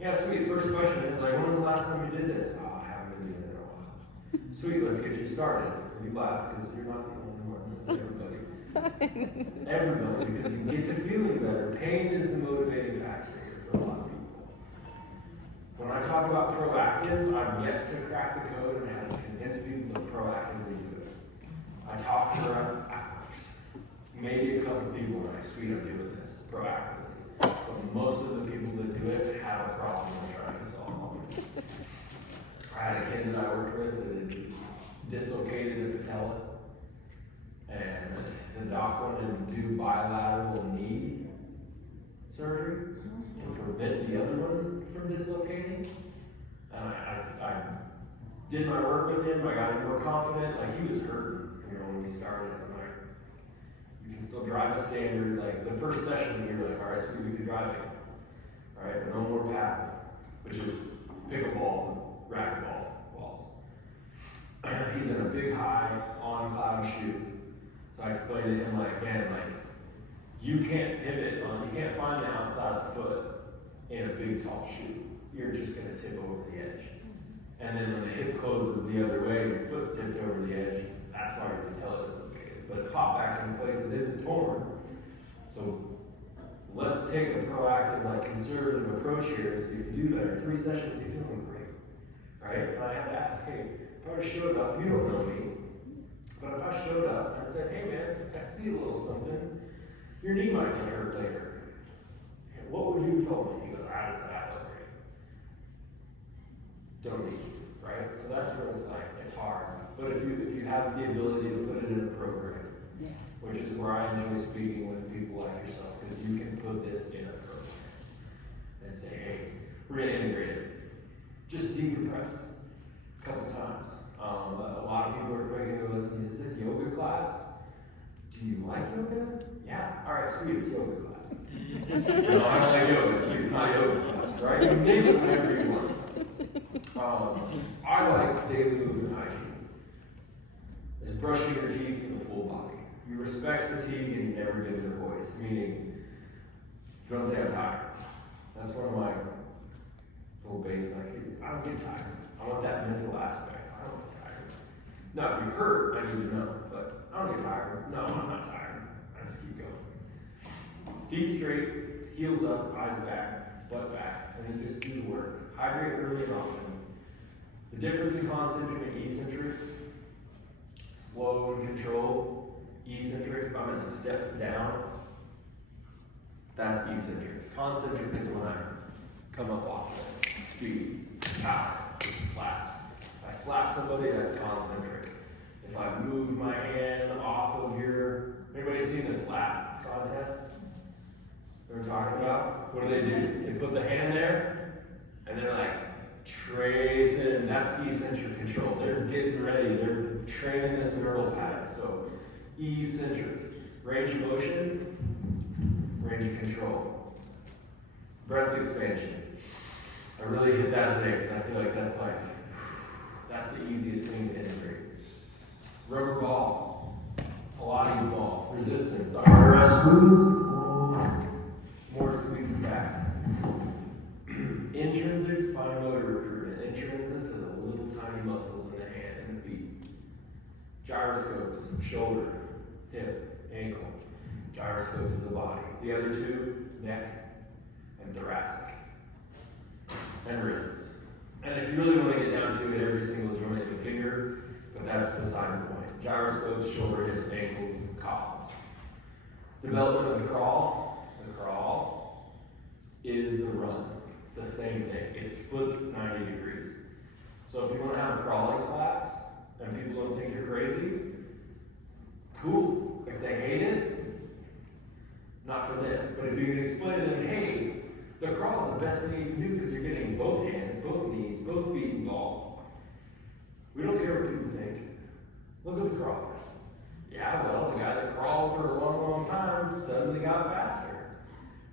Yeah, sweet. First question is like, when was the last time you did this? Oh, I haven't been doing it in a while. Sweet, let's get you started. And you laugh because you're not the only one. It's everybody. Everybody, because you get the feeling better. Pain is the motivating factor here for a lot of people. When I talk about proactive, I'm yet to crack the code and how to convince people to proactively do it. I talk to hours. Maybe a couple people are like, sweet, I'm doing this proactively. But most of the people that do it have a problem they're trying to solve. I had a kid that I worked with that had dislocated a patella, and the doc wanted to do bilateral knee surgery to prevent the other one from dislocating. And I did my work with him, I got him more confident, like he was hurting, when we started. I'm like, you can still drive a standard, like the first session we were like, all right, so we can drive it. All right, but no more paddle, which is pickleball, racquetball balls. He's in a big high on cloud shoe. So I explained to him like, man, like you can't pivot you can't find the outside of the foot in a big tall shoe. You're just gonna tip over the edge. And then when the hip closes the other way, your foot's tipped over the edge, that's why you can tell it dislocated. But it popped back in place, it isn't torn. So let's take a proactive, like conservative approach here and see if you do better. 3 sessions, you're feeling great, right? And I have to ask, hey, if I showed up, you don't know me, but if I showed up and said, hey man, I see a little something, your knee might get hurt later. And what would you have told me? He goes, I just said, I look great. Don't need you, right? So that's where it's like, it's hard. But if you have the ability to put it in a program, Yeah. which is where I enjoy speaking with people like yourself, because you can put this in a program and say, hey, we're gonna integrate it. Just decompress a couple times. A lot of people are quick and go, is this yoga class? Do you like yoga? Yeah. All right, sweet, it's yoga class. No, I don't like yoga, sweet, it's not yoga class, right? You can name it whatever you want. I like daily movement hygiene. It's brushing your teeth in the full body. You respect fatigue and you never give it a voice, meaning you don't say I'm tired. That's one of my little base, like, I don't get tired. I want that mental aspect. I don't get tired. Now, if you hurt, I need to know, but I don't get tired. No, I'm not tired. I just keep going. Feet straight, heels up, eyes back, butt back, and then just do the work. Hydrate early and often. The difference in concentric and eccentrics, slow and controlled. Eccentric, if I'm going to step down, that's eccentric. Concentric is when I come up off the speed, power, slaps. If I slap somebody, that's concentric. If I move my hand off of anybody seen the slap contests? We're talking about? What do? They put the hand there, and they're like, trace it, and that's eccentric control. They're getting ready, they're training this neural pattern. So, eccentric. Range of motion, range of control. Breath expansion. I really hit that today because I feel like that's the easiest thing to integrate. Rubber ball, Pilates ball, resistance. The harder I squeeze, more it squeezes back. Intrinsics, fine motor recruitment. Intrinsics are the little tiny muscles in the hand and the feet. Gyroscopes, shoulder, hip, ankle. Gyroscopes of the body. The other two, neck and thoracic. And wrists. And if you really want to get down to it, every single joint in the finger, but that's beside the point. Gyroscopes, shoulder, hips, ankles, columns. Development of the crawl. The crawl is the run. It's the same thing. It's flipped 90 degrees. So if you want to have a crawling class and people don't think you're crazy, cool. If they hate it, not for them. But if you can explain to them, hey, the crawl is the best thing you can do because you're getting both hands, both knees, both feet involved. We don't care what people think. Look at the crawlers. Yeah, well, the guy that crawled for a long, long time suddenly got faster.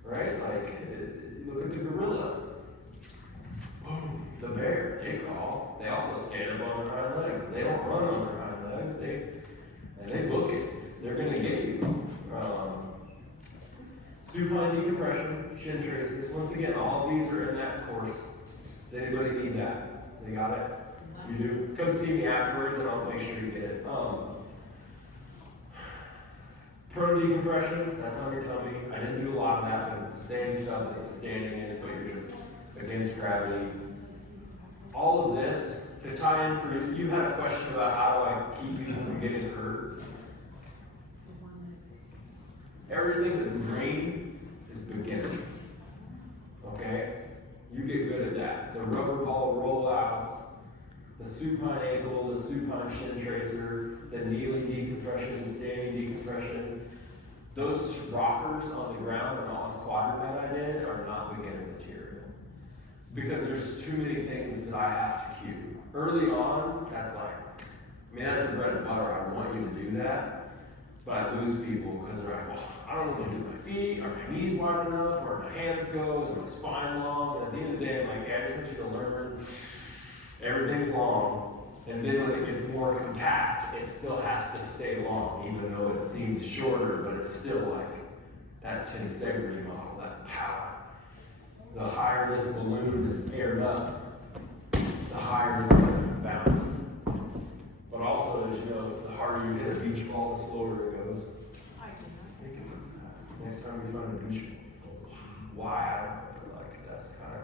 Right? Like, look at the gorilla. The bear, they crawl. They also stand up on their hind legs. They don't run on their hind legs. They book it. They're going to get you. Supine decompression, shin tracers. Once again, all of these are in that course. Does anybody need that? They got it? You do? Come see me afterwards and I'll make sure you get it. Prone decompression, that's on your tummy. I didn't do a lot of that, but it's the same stuff that standing is, but you're just against gravity. All of this, to tie in for you had a question about how do I keep people from getting hurt. Everything that's green is beginner. Okay? You get good at that. The rubber ball rollouts, the supine ankle, the supine shin tracer, the kneeling decompression, the standing decompression. Those rockers on the ground and on the quadruped I did are not beginner material. Because there's too many things that I have to cue. Early on, that's that's the bread and butter. I want you to do that. But I lose people because they're like, well, I don't want to do my feet, or my knees wide enough, or my hands go, is my spine long? And at the end of the day, I'm like, hey, I just want you to learn everything's long. And then when it gets more compact, it still has to stay long, even though it seems shorter, but it's still like that tensegrity model, that power. The higher this balloon is aired up, the higher higher it's gonna bounce. But also, as you know, the harder you hit a beach ball, the slower it goes. I do not. Think about that. Next time you find a beach ball, why? Like, that's kind of.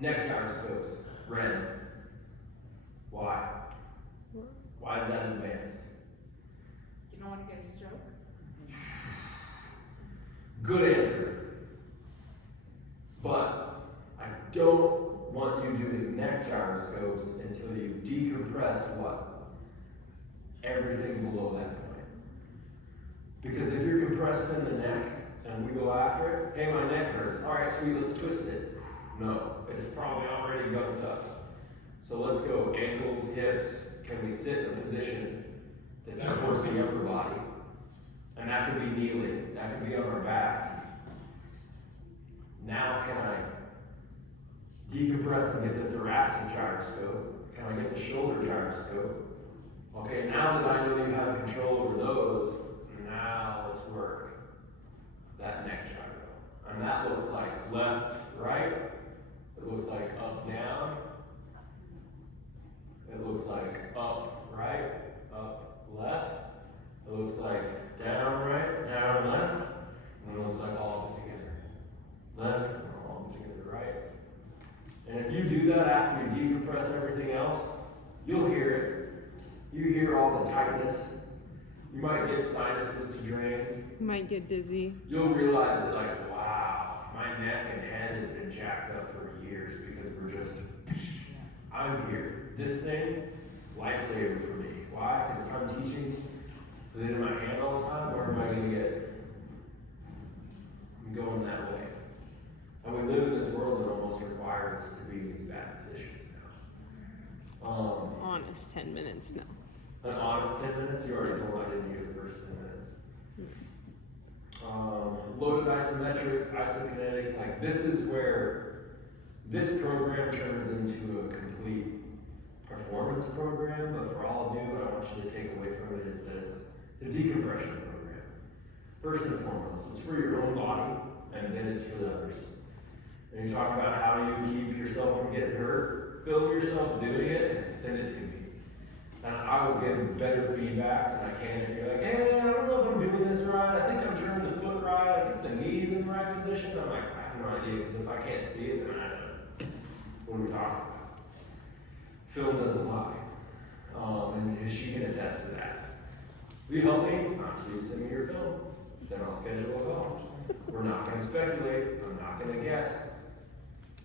Neck gyroscopes, red. Why? Why is that advanced? You don't wanna get a stroke? Good answer. But I don't want you doing neck gyroscopes until you decompress what? Everything below that point. Because if you're compressed in the neck and we go after it, hey, my neck hurts. All right, sweet, let's twist it. No, it's probably already gummed up. So let's go ankles, hips. Can we sit in a position that supports the upper body? And that could be kneeling, that could be on our back. Now can I decompress and get the thoracic gyroscope? Can I get the shoulder gyroscope? Okay, now that I know you have control over those, now let's work that neck gyro. And that looks like left, right. It looks like up, down. It looks like up, right, up, left. It looks like down, right, down, left. And it looks like all of it together. Left, and all of it together, right. And if you do that after you decompress everything else, you'll hear it. You hear all the tightness. You might get sinuses to drain. Might get dizzy. You'll realize that, like, wow, my neck and head has been jacked up for years because we're just, I'm here. This thing, lifesaver for me. Why? Because if I'm teaching with it in my hand all the time, where am I going to get? I'm going that way. And we live in this world that almost requires us to be in these bad positions now. Honest 10 minutes now. An honest 10 minutes? You already told me I didn't hear the first 10 minutes. Loaded isometrics, isokinetics, like this is where this program turns into a complete performance program, but for all of you, what I want you to take away from it is that it's a decompression program. First and foremost, it's for your own body, and then it's for the others. And you talk about how do you keep yourself from getting hurt, film yourself doing it, and send it to me. And I will give better feedback than I can if you're like, hey, I don't know if I'm doing this right, I think I'm turning the foot right, I think the knee's in the right position. I'm like, I have no idea, because if I can't see it, then I don't know. What are we talking about? Phil doesn't lie, and she can attest to that. Will you help me? Send me your film. Then I'll schedule a call. We're not going to speculate. I'm not going to guess.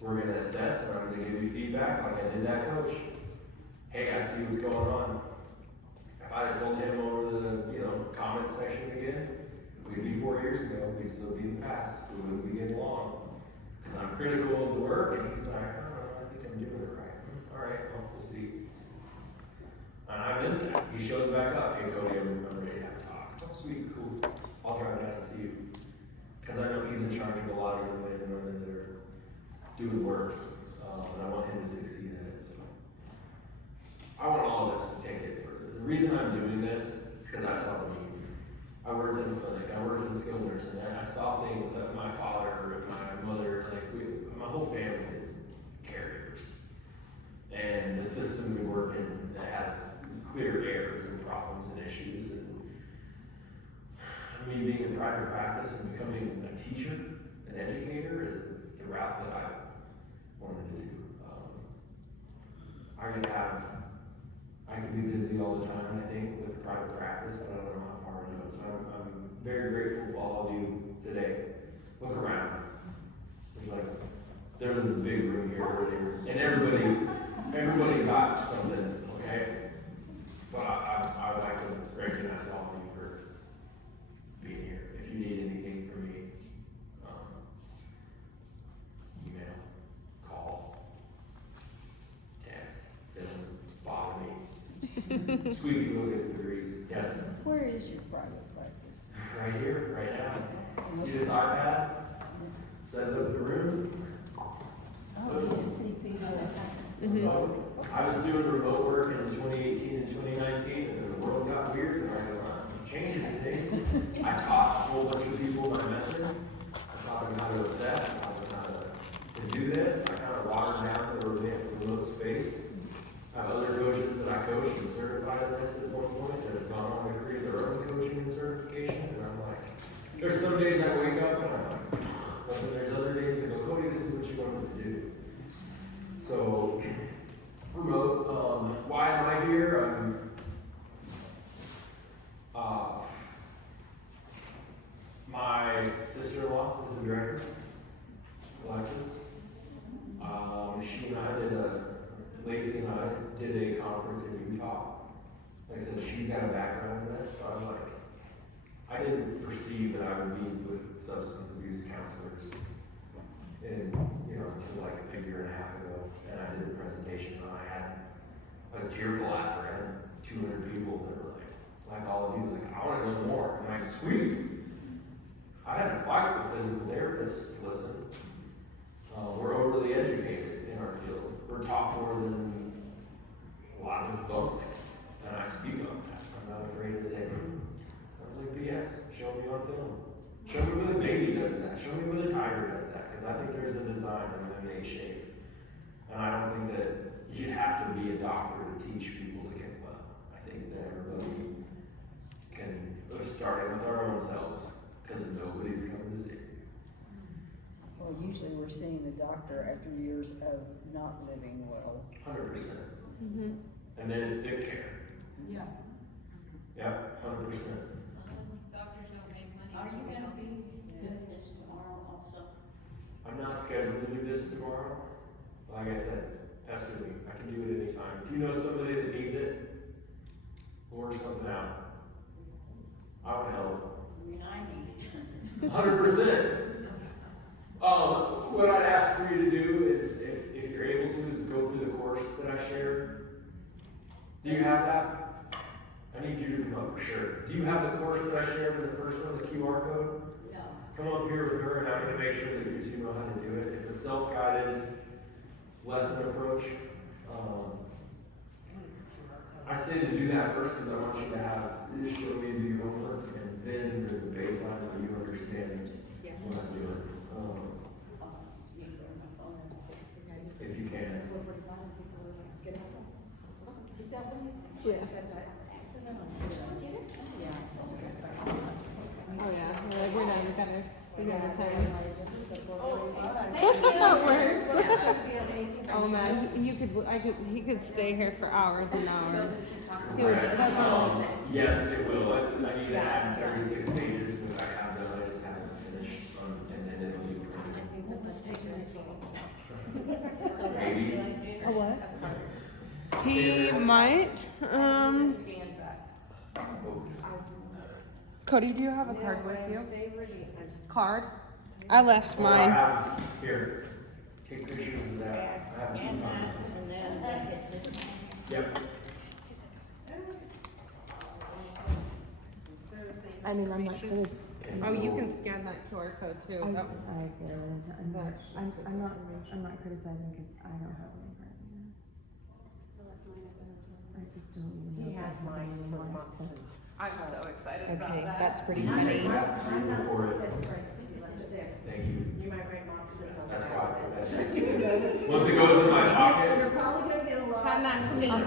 We're going to assess, and I'm going to give you feedback like I did that coach. Hey, I see what's going on. If I had told him over the comment section again, we'd be 4 years ago. We'd still be in the past. We wouldn't be getting along. Because I'm critical of the work, and he's like, I think I'm doing it right. All right, well, we'll see. And I'm in that. He shows back up. Hey, Cody, I'm ready to have a talk. Oh, sweet, cool. I'll drive down and see you. Because I know he's in charge of a lot of young men and women that are doing work. And I want him to succeed in it. So I want all of us to take it further. The reason I'm doing this is because I saw the need. I worked in the clinic. I worked in skilled nursing. And I saw things that my father and my mother, my whole family is caregivers. And the system we work in that has clear errors and problems and issues. And me being in private practice and becoming a teacher, an educator, is the route that I wanted to do. I could be busy all the time, I think, with private practice, but I don't know how far it goes. I'm very grateful for all of you today. Look around. There's a big room here earlier, and everybody got something, okay? But I'd like to recognize all of you for being here. If you need anything from me, email, call, text, bother me. Squeaky wheel gets the grease. Yes. Where is your private practice? Right here, right now. See this iPad? Set up the room. Oh, you see people. I was doing remote work in 2018 and 2019, and the world got weird, and I was like, I'm changing anything. I taught a whole bunch of people my method. I taught them how to assess, I taught them how to do this. I kind of watered Mel is the director, Alexis. She and I Lacey and I did a conference in Utah. Like I said, she's got a background in this, so I'm like, I didn't foresee that I would meet with substance abuse counselors in, until like a year and a half ago. And I did a presentation and I was tearful after it. I had 200 people that were like all of you, like, I want to know more. I'm like, sweet. I had to fight with physical therapists to listen. We're overly educated in our field. We're taught more than a lot of us don't. And I speak on that. I'm not afraid to say, sounds like BS. Show me on film. Show me when a baby does that. Show me when a tiger does that. Because I think there's a design in an A shape. And I don't think that you have to be a doctor to teach people to get well. I think that everybody can, starting with our own selves, because nobody's coming to see you. Well, usually we're seeing the doctor after years of not living well. 100%. Mm-hmm. And then it's sick care. Yeah. Yep, 100%. Doctors don't make money. Are you gonna be Yeah. doing this tomorrow also? I'm not scheduled to do this tomorrow. Like I said, pester me. I can do it anytime. If you know somebody that needs it, we'll work something out. I would help. I mean, I need it. 100%. What I'd ask for you to do is, if you're able to, is go through the course that I shared. Do you have that? I need you to come up for sure. Do you have the course that I shared in the first one, the QR code? No. Come up here with her and I'm gonna make sure that you two know how to do it. It's a self-guided lesson approach. I say to do that first because I want you to just show me do your homework, and then there's a baseline where you understand what I'm doing. If you can. Is that when you? Yeah. Oh yeah, we're like, we're not even gonna, we got a time. That works. Oh man, he could stay here for hours and hours. He would just, Yes, it will. I need to add 36 pages, but I have them, I just haven't finished, and then it'll be maybe. a what? He might, Cody, do you have a card with you? Card? I left I mine. have, here, take pictures of that. I have 2 copies. Yep. I mean, I'm not gonna. Oh, you can scan that QR code too. I That- did. I'm not criticizing because I don't have one right now. I just don't even know. He has mine for moccasins. I'm so excited about Okay, that. that's pretty You can funny. take that for it. Thank you. You might write moccasins on That's the why. back. Once it goes in my pocket, You're probably gonna get a lot. Hand that to me. I'm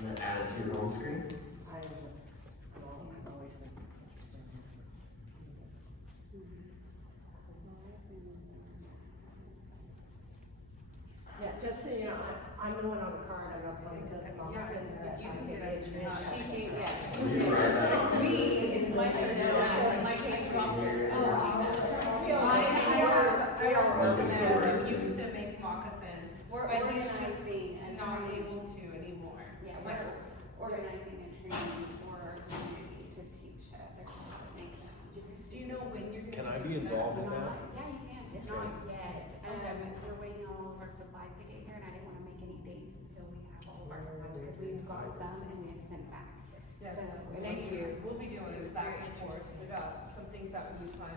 gonna add it to your home screen. I just, well, I've always been interested in Yeah, just so you know, I'm the one on the card, I'm not playing this moccasins. You can get us, You can write that off. It's my case doctor. Used to make moccasins, but he's just not able to anymore. Yeah, we're organizing a training for our community to teach their make them. Do you know when you're gonna? Can I be involved in that? Yeah, you can, not yet, we're waiting on all of our supplies to get here, and I didn't wanna make any dates until we have all of our supplies, because we've got some and we have to send back. Yeah, So, thank you. We'll be doing that course. We got some things that we plan